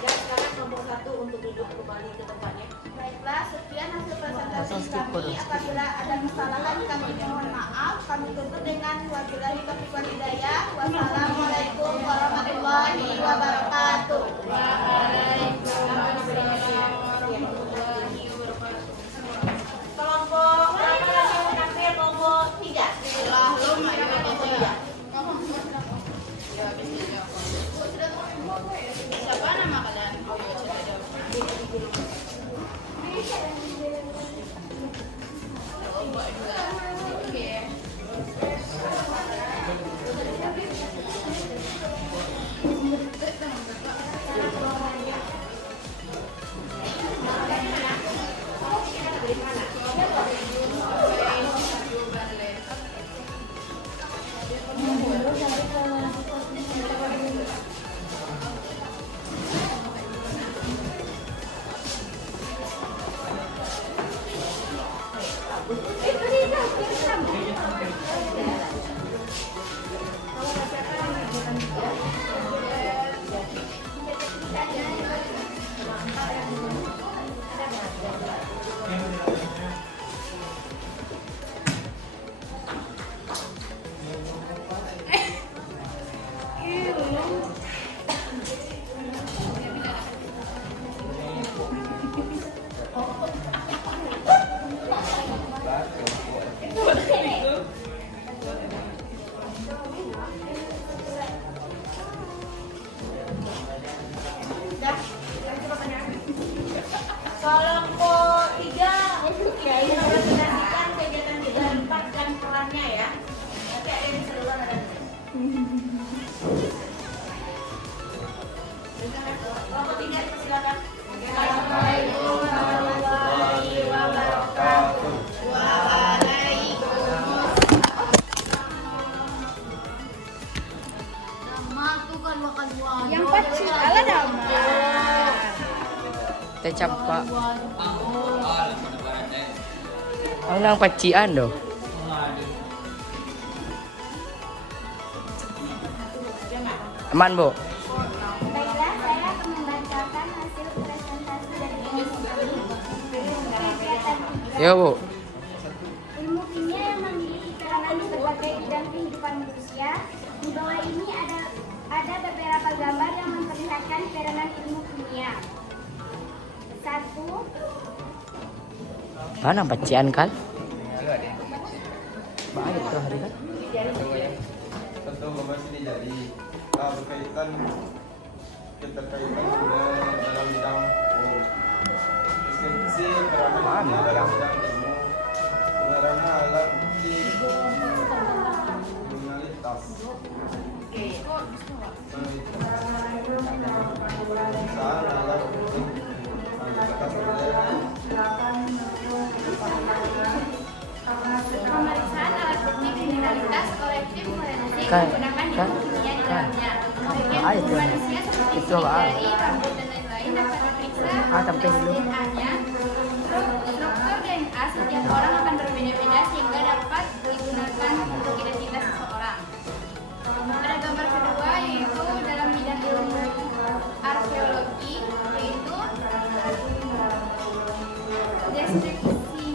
dan sekarang kelompok 1 untuk duduk kembali ke tempatnya. Baiklah, sekian hasil presentasi kami. Apabila ada kesalahan kami mohon maaf. Kami tutup dengan wabillahi taufiq wal hidayah. Wassalamualaikum warahmatullahi wabarakatuh. Kelompok berapa lagi yang mengambil kelompok 3? Siapa nama kalian? Kelompok 3 ya, ini merepresentasikan kegiatan 3 dan 4 dan perannya ya. Nanti ada yang bisa duluan, ada kelompok 3 silakan. Assalamualaikum warahmatullahi wabarakatuh. Yang kecil ala nama. Teh campak. Ang pacian doh. Aman, Bu. Ya Bu. Ilmu kimia yang memiliki peranan di berbagai bidang kehidupan manusia. Di bawah ini ada beberapa gambar yang memperlihatkan peranan ilmu kimia. 1. Mana bacaan kan? Baik tuh hari kan? Tentu gambar sini jadi berkaitan keterkaitan dalam bidang deskripsi peranan kimia dalam bidang ilmu penerangan alat bukti kriminalitas. Pemeriksaan alat bukti Pemeriksaan alat bukti kriminalitas kolektif forensik menggunakan ilmu kimia di dalamnya. Bagian tubuh manusia seperti sidik jari, rambut dan lain-lain dapat diperiksa tes DNA-nya. Struktur DNA setiap orang akan berbeda-beda sehingga dapat digunakan untuk identitas seseorang. Pada gambar kedua yaitu dalam bidang ilmu arkeologi yaitu deskripsi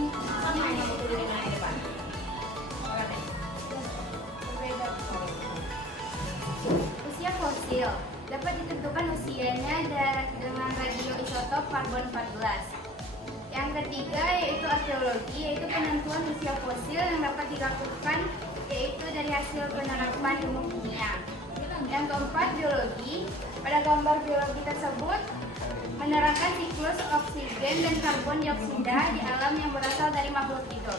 usia fosil dapat ditentukan usianya dengan radioisotop karbon 14. Yang ketiga yaitu arkeologi, yaitu penentuan usia fosil yang dapat dilakukan yaitu dari hasil penerapan ilmu kimia. Yang keempat biologi, pada gambar biologi tersebut menerangkan siklus oksigen dan karbon dioksida di alam yang berasal dari makhluk hidup.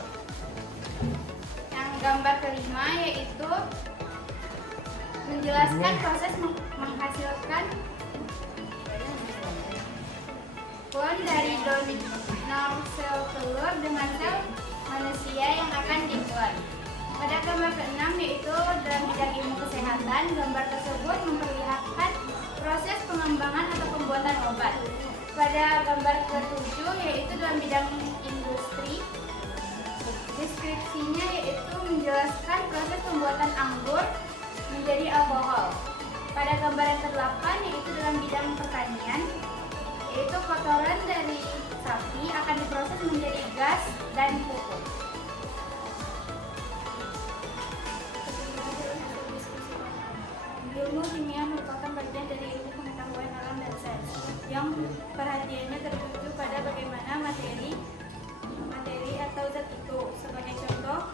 Yang gambar kelima yaitu menjelaskan proses menghasilkan klon dari donor sel telur dengan sel manusia yang akan diklon. Pada gambar ke-6 yaitu dalam bidang ilmu kesehatan, gambar tersebut memperlihatkan proses pengembangan atau pembuatan obat. Pada gambar ke-7 yaitu dalam bidang industri, deskripsinya yaitu menjelaskan proses pembuatan anggur menjadi alkohol. Pada gambar yang ke-8 yaitu dalam bidang pertanian, yaitu kotoran dari sapi akan diproses menjadi gas dan pupuk. Ilmu kimia merupakan bagian dari ilmu pengetahuan alam dan sains yang perhatiannya tertuju pada bagaimana materi atau zat itu. Sebagai contoh,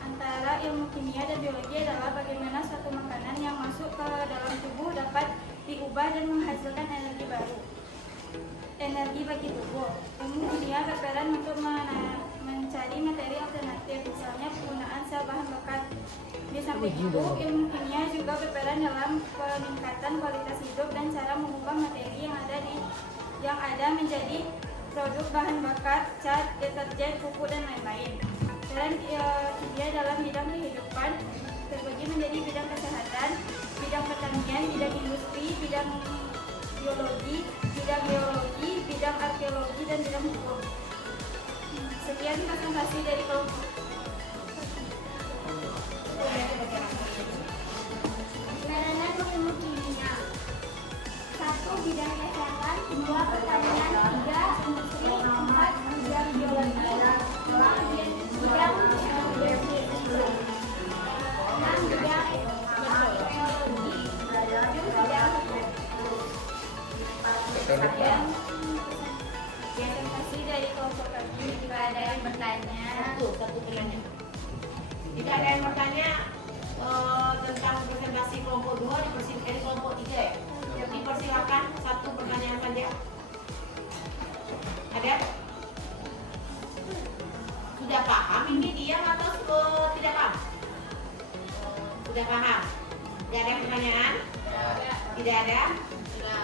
antara ilmu kimia dan biologi adalah bagaimana suatu makanan yang masuk ke dalam tubuh dapat diubah dan menghasilkan energi baru. Energi bagi tubuh. Ilmu kimia berperan untuk mencari materi alternatif, misalnya penggunaan sel bahan bakar. Di samping itu, ilmu kimia juga berperan dalam peningkatan kualitas hidup dan cara mengubah materi yang ada menjadi produk bahan bakar, cat, deterjen, pupuk dan lain-lain. Peran kimia dalam bidang kehidupan terbagi menjadi bidang kesehatan, bidang pertanian, bidang industri, bidang biologi, bidang geologi, bidang arkeologi, dan bidang hukum. Sekian presentasi dari kelompok. Peranan ilmu kimia. 1. Bidang kesehatan, 2. Pertanian, 3. Industri, 4. Bidang biologi, 5. Bidang geologi, 6. Bidang arkeologi, 7. Bidang Sekian. presentasi dari kelompok kami. Jika ada yang bertanya, Satu bertanya. Jika ada yang bertanya tentang presentasi kelompok 2 di kelompok 3 ya? Dipersilakan satu pertanyaan saja. Ada? Sudah paham ini dia atau tidak paham? Sudah paham? Tidak ada pertanyaan? Tidak ada?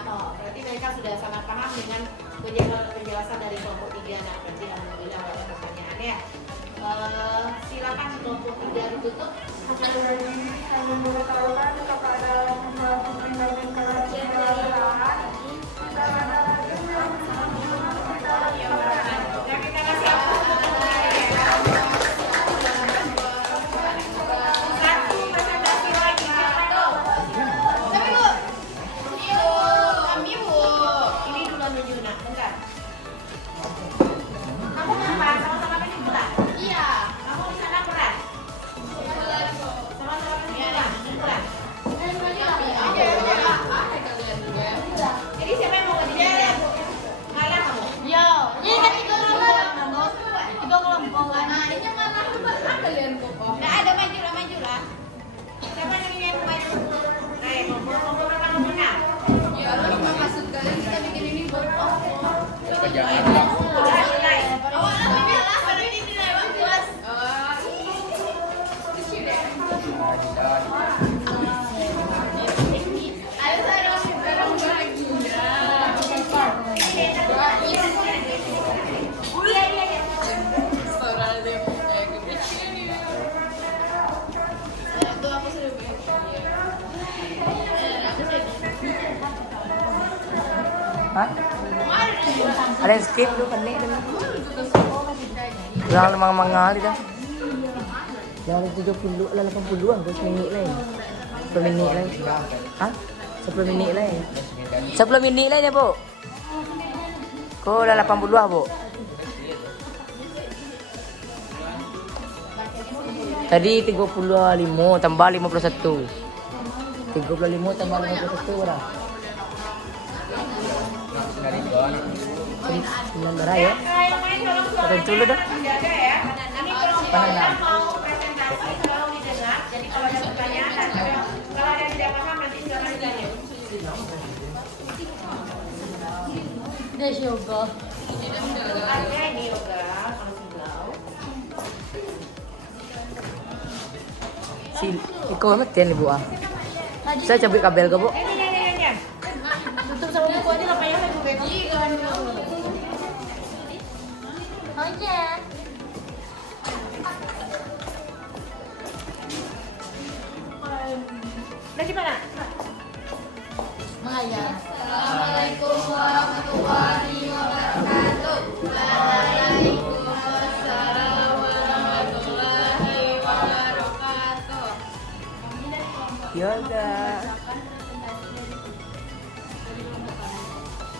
Oh, berarti mereka sudah sangat paham dengan penjelasan dari kelompok 3. Nah, berarti alhamdulillah ada pertanyaan ya. Silakan kelompok 3 ditutup. Kita kasih satu presentasi lagi. Tapi Bu, kami Bu, ini dulu Nujuna, bentar. Kamu kenapa? Sama-sama kan Nah, ini mana ada yang kokoh. Nggak ada, maju lah. Siapa yang ingin maju? Nomor berapa nomornya? Ya, lu maksud kalian kita bikin ini buat apa? Ke Jakarta. Hah? Ada yang skip tuh kan nih. Jangan mangali dah. Jangan 70 lah 80-an terus minit lah. 10 minit lah. Hah? 10 minit lah. 10 minit lah ya, Bu. Kau dah 80 lah, Bu. Tadi 35 tambah 51. 35 tambah 51 lah. 9 darah ya. Ada dulu dah. Ada ya. Ini kalau Panang. mau presentasi tolong didengar. Jadi kalau ada pertanyaan kalau ada yang tidak paham nanti silakan ditanya. Bukannya ini yoga kalau silau. Si Iko matian Ibu ah. Saya cabut kabel ke, Bu. Ini. Tutup sama buku aja lah payah lah Bu Beko. Udah gimana? Assalamualaikum warahmatullahi wabarakatuh. Waalaikumsalam warahmatullahi wabarakatuh. Yoga.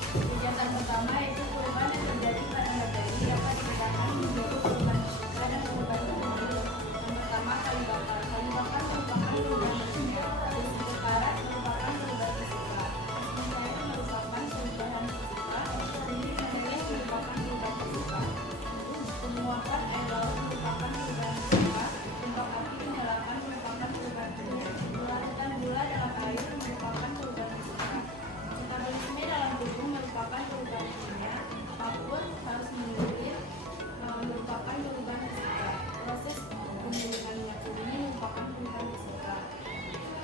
Kegiatan pertama yaitu perubahan yang terjadi pada materi dapat dibedakan menjadi perubahan fisika dan perubahan kimia. Yang pertama, kali bakar. Kali bakar merupakan perubahan kimia. Besi karat merupakan perubahan fisika. Mesin cair merupakan perubahan fisika. Pendidih menetes merupakan perubahan fisika. Penguapan air laut merupakan perubahan fisika. Tembak api menyalakan merupakan perubahan kimia. Melahirkan gula dalam air merupakan perubahan fisika. Metabolisme dalam tubuh merupakan perubahan kimia. Apapun harus mengalir merupakan perubahan fisika. Proses pembentukan minyak bumi merupakan perubahan fisika.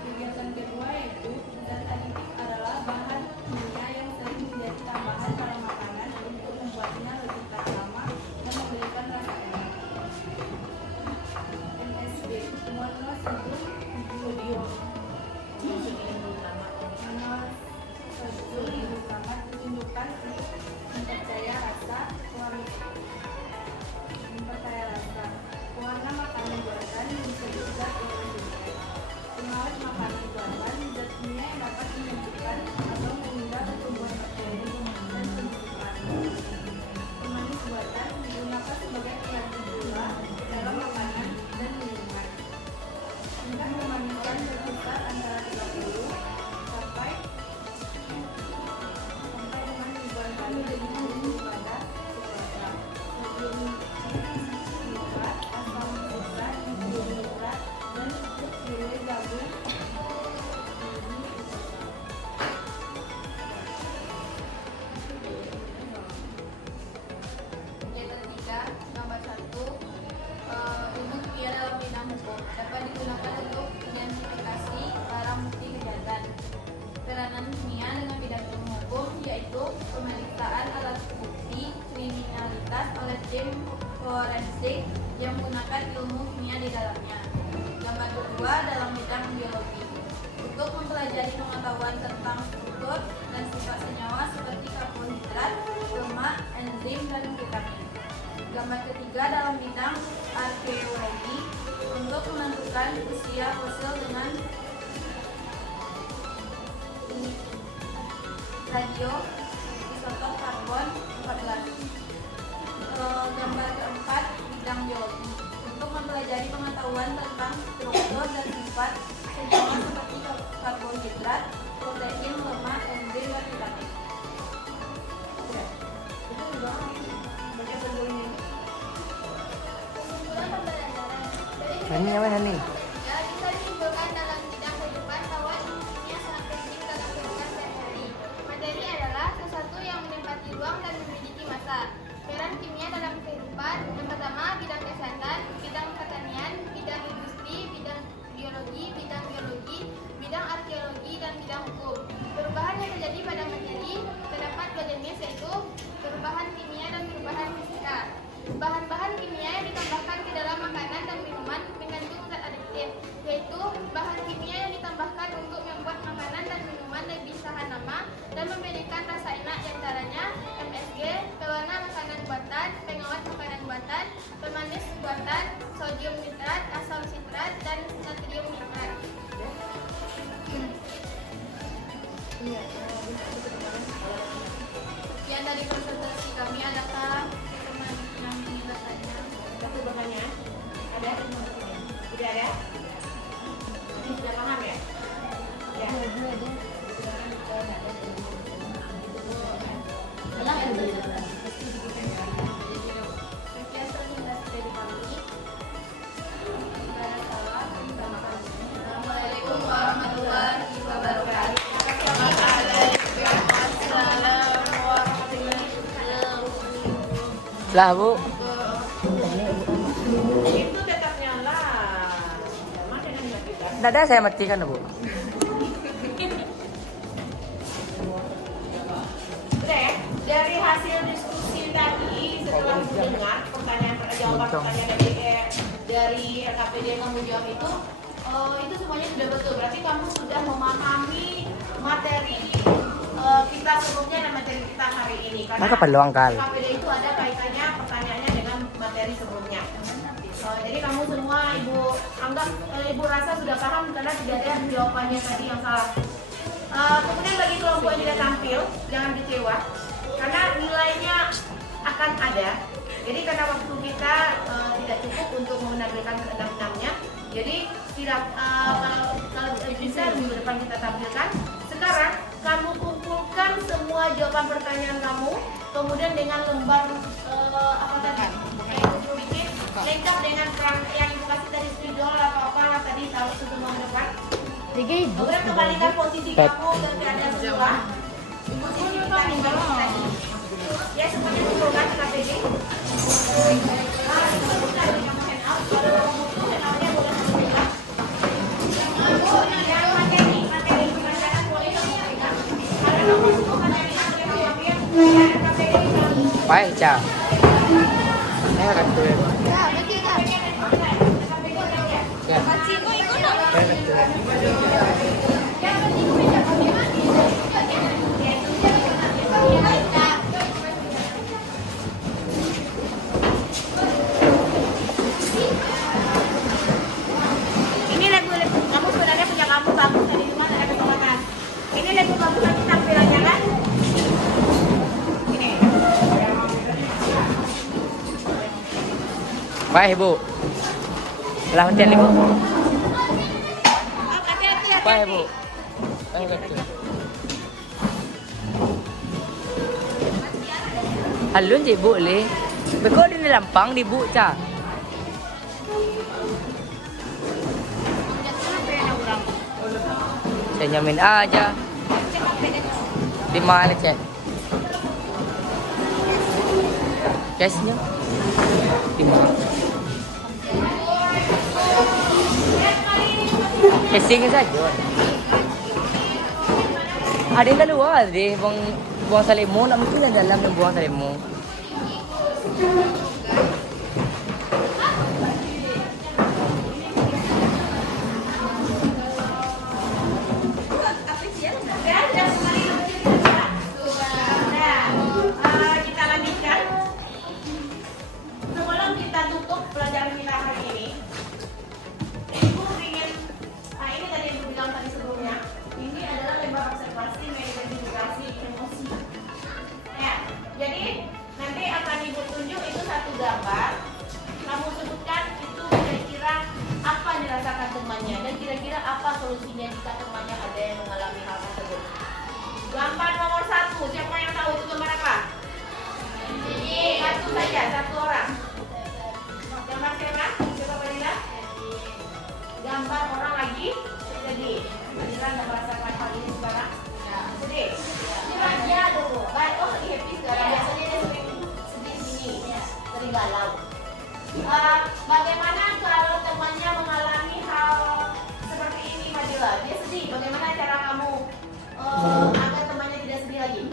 Kegiatan kedua yaitu zat aditif adalah bahan kimia yang sering menjadi tambahan pada makanan untuk membuatnya lebih tahan lama dan memberikan rasa enak. MSG, monosodium glutamate. Monosodium glutamate menunjukkan mempercaya rasa warna makanan buatan disebut zat orangnya. Pengawet makanan buatan zat kimia yang dapat menyembuhkan atau menunda pertumbuhan bakteri dan pembentukan. Pemanis buatan digunakan sebagai pengganti gula dalam makanan dan minuman. Tingkat pemanisan berkisar antara 30 sampai dengan ribuan kali lebih tinggi pada puasa. Nitrat, asam nitrat, nitrat, dan nilai gabung Kegiatan 3, nomor 1, ilmu kimia dalam bidang hukum dapat digunakan untuk identifikasi barang bukti kejahatan. Peranan kimia dengan bidang ilmu hukum yaitu pemeriksaan alat bukti kriminalitas oleh tim forensik yang menggunakan ilmu kimia di dalamnya. Gambar kedua dalam bidang biologi untuk mempelajari pengetahuan tentang struktur dan sifat senyawa seperti karbohidrat, lemak, enzim, dan vitamin. Gambar ketiga dalam bidang arkeologi untuk menentukan usia fosil dengan radio isotop karbon 14. Gambar keempat bidang biologi untuk mempelajari pengetahuan tentang struktur dan sifat senyawa seperti karbohidrat, protein, lemak, enzim, dan vitamin. Itu juga baca peduli. Ini yang mana nih? Ya, bisa disimpulkan dalam bidang kehidupan bahwa ilmunya sangat penting dalam kehidupan sehari-hari. Materi adalah sesuatu yang menempati ruang dan memiliki masa. Peran kimia dalam kehidupan yang pertama bidang kesehatan, bidang pertanian, bidang industri, bidang biologi, bidang arkeologi, dan bidang hukum. Perubahan yang terjadi pada materi terdapat dua jenis, yaitu perubahan kimia dan perubahan fisika. Bahan-bahan kimia yang ditambahkan ke dalam makanan dan minuman mengandung zat adiktif, yaitu bahan kimia yang ditambahkan untuk membuat makanan dan minuman lebih tahan lama dan memberikan rasa enak, diantaranya MSG, pewarna makanan buatan, pengawet makanan buatan, pemanis buatan, sodium nitrat, asam sitrat, dan natrium nitrat. Sekian dari presentasi kami, adakah teman yang ingin bertanya? Satu bertanya? Ada? Tidak ada? Ini sudah paham ya? Ya. Sekian presentasi dari kami. Assalamualaikum warahmatullahi wabarakatuh. Lah Bu. Itu tetap nyala. Sama dengan matikan. Tidak ada saya matikan Bu. Sudah ya? Dari hasil diskusi tadi setelah mendengar jawaban pertanyaan dari RKPD yang kamu jawab itu semuanya sudah betul. Berarti kamu sudah memahami materi kita sebelumnya dan materi kita hari ini. Maka peluang kal. RKPD itu ada kaitannya pertanyaannya dengan materi sebelumnya. Jadi kamu semua ibu anggap ibu rasa sudah paham karena tidak ada jawabannya tadi yang salah. Kemudian bagi kelompok yang tidak tampil, jangan kecewa karena nilainya akan ada. Jadi karena waktu kita tidak cukup untuk menampilkan ke-6-6-nya, jadi tidak kalau bisa minggu depan kita tampilkan. Sekarang kamu kumpulkan semua jawaban pertanyaan kamu, kemudian dengan lembar apa tadi? Bikin lengkap dengan perang yang ibu kasih tadi spidol apa tadi taruh semua ke depan. Kemudian kembalikan posisi kamu ke keadaan semula. Posisi kita tadi. Ya semuanya kumpulkan ke KPD. Itu bukan kamu hand out. Kalau butuh hand outnya boleh dipegang. Yang materi pembacaan boleh kamu pegang. Kalau kamu butuh materinya boleh kamu ambil. Yang KPD kamu. Baik, Cak. Saya akan turun. Ya. Ini lagu kamu sebenarnya punya kamu bagus dari rumah ada kesempatan. Ini lagu bagus nanti tampilannya kan? Ini. Baik, Bu. Lah hujan nih, Bu. Baik, Bu. Ayo kecil. Halun je Bu le. Beko di lampang di Bu, Cak. Saya nyamin aja. Di mana, Cek? Cashnya? Di mana? Casing saja. Ada yang keluar deh, buang salimu. Nak mungkin ada dalam yang buang salimu. Kita lanjutkan. Sebelum kita tutup pelajaran kita hari ini, Ibu ingin, ini tadi Ibu bilang tadi sebelumnya, ini adalah lembar observasi mengidentifikasi emosi. Ya, jadi nanti akan Ibu tunjuk itu Bagaimana kalau temannya mengalami hal seperti ini, Madila? Dia sedih. Bagaimana cara kamu agar temannya tidak sedih lagi?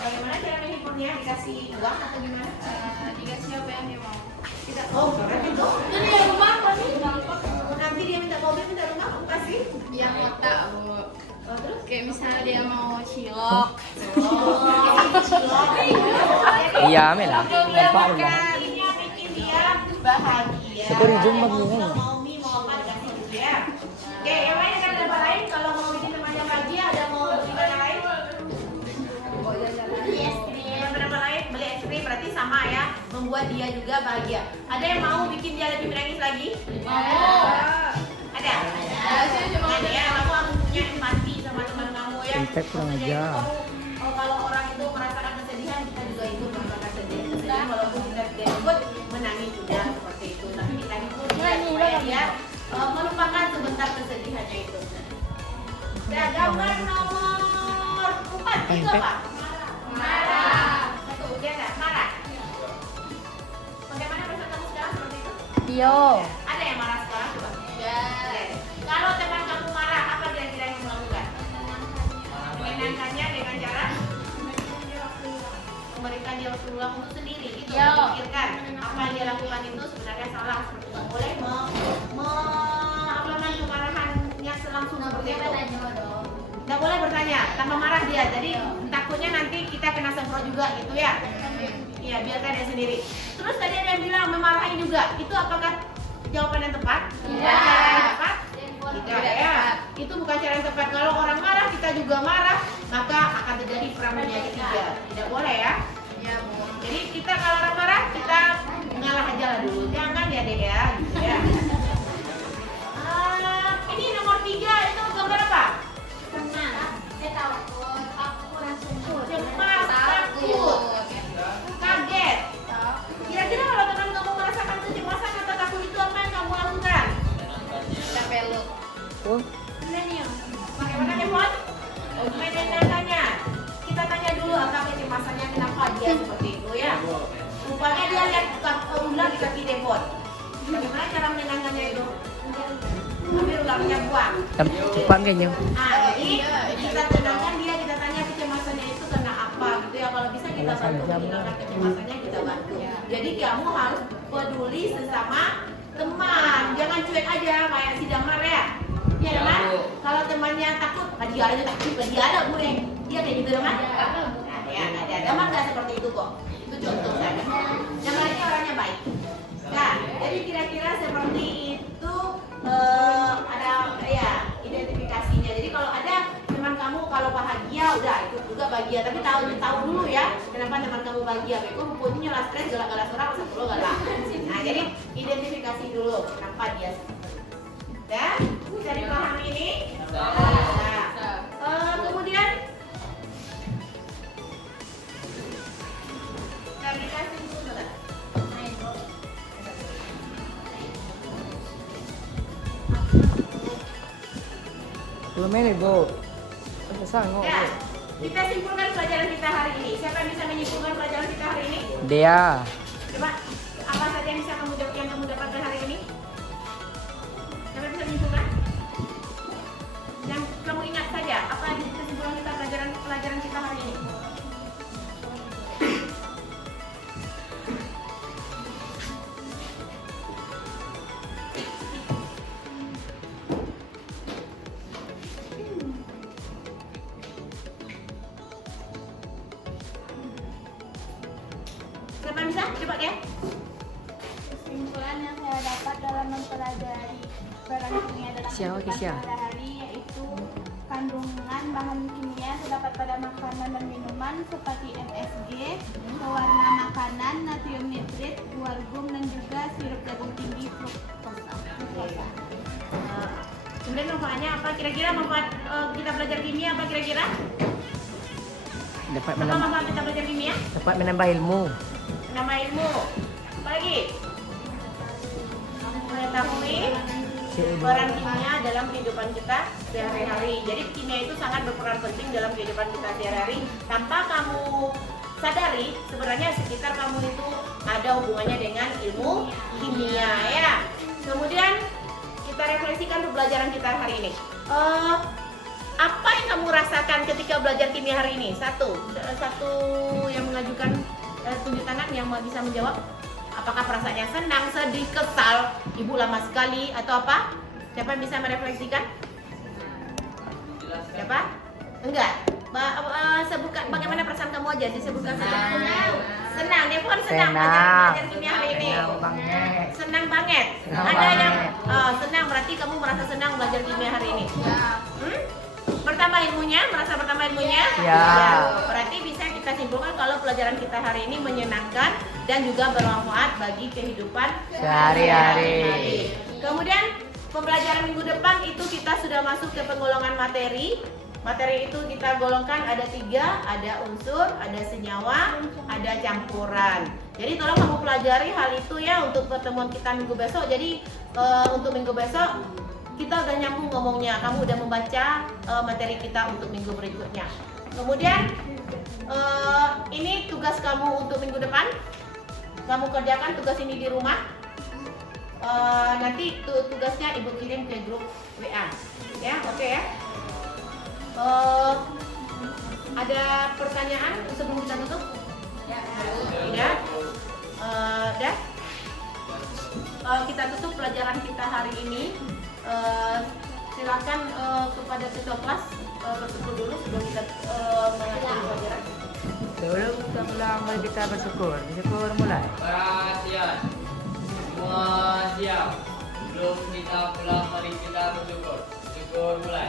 Bagaimana cara menghiburnya? Dikasih uang atau gimana? Dikasih apa yang dia mau. Tidak. Oh, berarti itu. Jadi ya rumah pasti. Nanti dia minta mobil, minta rumah, kamu kasih? Yang kotak, Bu. Oh, terus? Kayak misalnya dia mau cilok. Iya, Mela. Nampak lu. Ini yang bikin dia bahagia. Seperti jumlah begini. Kalau mau mie, mau apa, dikasih gitu ya. Oke, yang lain ada tempat lain. Kalau mau bikin temannya bahagia, ada mau gimana lain? Yang berapa lain? Beli es krim, berarti sama ya. Membuat dia juga bahagia. Ada yang mau bikin dia lebih menangis lagi? Ada? Ada ya, kamu harus punya empati sama teman kamu ya. Impact kurang Jadi aja. kalau orang itu merasakan kesedihan, kita juga ikut merasakan kesedihan. Walaupun kita tidak ikut menangis juga seperti itu. Tapi kita ikut supaya dia melupakan sebentar kesedihannya itu. Dan gambar nomor 4 itu apa? Marah. Satu, dia nggak marah. Bagaimana perasaan kamu sekarang seperti itu? Iya. Ada yang marah sekarang coba? Ya. Kalau teman kamu marah, apa kira-kira yang kamu lakukan? Menenangkannya dengan cara memberikan dia waktu luang untuk sendiri gitu. Memikirkan apa yang dia lakukan itu sebenarnya salah. Tidak boleh melakukan kemarahannya langsung seperti itu. Tidak boleh bertanya tanpa marah dia. Jadi takutnya nanti kita kena semprot juga gitu ya. Iya, biarkan dia sendiri. Terus tadi ada yang bilang memarahi juga. Itu apakah jawaban yang tepat? Cara yang tepat? Tidak ya. Itu bukan cara yang tepat. Kalau orang marah, kita juga marah, maka akan terjadi perang dunia ketiga. Tidak boleh ya. Jadi kita kalau orang marah, kita ngalah aja lah dulu. Jangan ya deh ya. Gitu ya. Ini nomor 3 itu gambar apa? Cemas, takut, kaget. Kira-kira kalau teman kamu merasakan kecemasan atau takut itu apa yang kamu lakukan? Kita peluk. Oh, Bagaimana telepon? Menenangkannya. Kita tanya dulu apa kecemasannya, kenapa dia seperti itu ya. Rupanya dia lihat ular di kaki telepon. Bagaimana cara menenangkannya itu? Ambil ularnya buang. cepat kayaknya. Jadi kita tenangkan dia, kita tanya kecemasannya itu karena apa gitu ya. Kalau bisa kita bantu menghilangkan kecemasannya, kita bantu. Jadi kamu harus peduli sesama teman. Jangan cuek aja kayak si Damar ya. Iya Damar? Kalau temannya takut, dia ada takut, dia ada gue. Dia kayak gitu Damar? Ya, ada. Damar nggak seperti itu kok. Itu contoh saja. Damar ini orangnya baik. Nah, jadi kira-kira seperti itu ada ya identifikasinya. Jadi kalau ada teman kamu kalau bahagia udah itu juga bahagia, tapi tahu dulu ya kenapa teman kamu bahagia. Beko punya lah stres galak-galak orang masa perlu galak. Nah, jadi identifikasi dulu kenapa dia. Ya, bisa dipahami ini? Nah, kemudian dikasih dulu kan? Belum ini, Bu. Sanggup. Ya, kita simpulkan pelajaran kita hari ini. Siapa yang bisa menyimpulkan pelajaran kita hari ini? Dia. Coba, apa saja yang bisa kamu dapatkan hari ini? Siapa yang bisa menyimpulkan? Yang kamu ingat saja, apa yang kesimpulan kita pelajaran kita hari ini? Siapa yang bisa? Coba ya. Kesimpulan yang saya dapat dalam mempelajari barang kimia dalam Siapa, kehidupan Kisya? sehari-hari yaitu kandungan bahan kimia terdapat pada makanan dan minuman seperti MSG, pewarna makanan, natrium nitrit, guargum dan juga sirup jagung tinggi fruktosa. Kemudian manfaatnya apa? Kira-kira manfaat kita belajar kimia apa kira-kira? Dapat Apa manfaat kita belajar kimia? menambah ilmu. Menambah ilmu. Apa lagi? Mengetahui peran kimia dalam kehidupan kita sehari-hari. Jadi kimia itu sangat berperan penting dalam kehidupan kita sehari-hari. Tanpa kamu sadari, sebenarnya sekitar kamu itu ada hubungannya dengan ilmu kimia ya. Kemudian kita refleksikan pembelajaran kita hari ini. Apa yang kamu rasakan ketika belajar kimia hari ini? Satu yang mengajukan tunjuk tangan yang bisa menjawab. Apakah perasaannya senang, sedih, kesal, ibu lama sekali atau apa? Siapa yang bisa merefleksikan? Siapa? Enggak. Sebutkan bagaimana perasaan kamu aja, disebutkan saja. Senang, dia bukan senang belajar kimia hari ini. Senang banget. Ada yang senang, berarti kamu merasa senang belajar kimia hari ini. Bertambah ilmunya, merasa bertambah ilmunya? Ya. Berarti bisa kita simpulkan kalau pelajaran kita hari ini menyenangkan dan juga bermanfaat bagi kehidupan Sehari-hari. Kemudian pembelajaran minggu depan itu kita sudah masuk ke penggolongan materi. Materi itu kita golongkan ada 3, ada unsur, ada senyawa, ada campuran. Jadi tolong kamu pelajari hal itu ya untuk pertemuan kita minggu besok. Jadi untuk minggu besok kita udah nyambung ngomongnya. Kamu udah membaca materi kita untuk minggu berikutnya. Kemudian ini tugas kamu untuk minggu depan. Kamu kerjakan tugas ini di rumah. Nanti tugasnya ibu kirim ke grup WA. Ya, oke ya. Ada pertanyaan sebelum kita tutup? Tidak? Dah? Kita tutup pelajaran kita hari ini. Silakan kepada ketua kelas bersyukur dulu sebelum kita mengakhiri pelajaran. Sebelum kita mulai kita bersyukur mulai. Perhatian, semua siap. Belum kita pulang, mari kita bersyukur. Syukur mulai.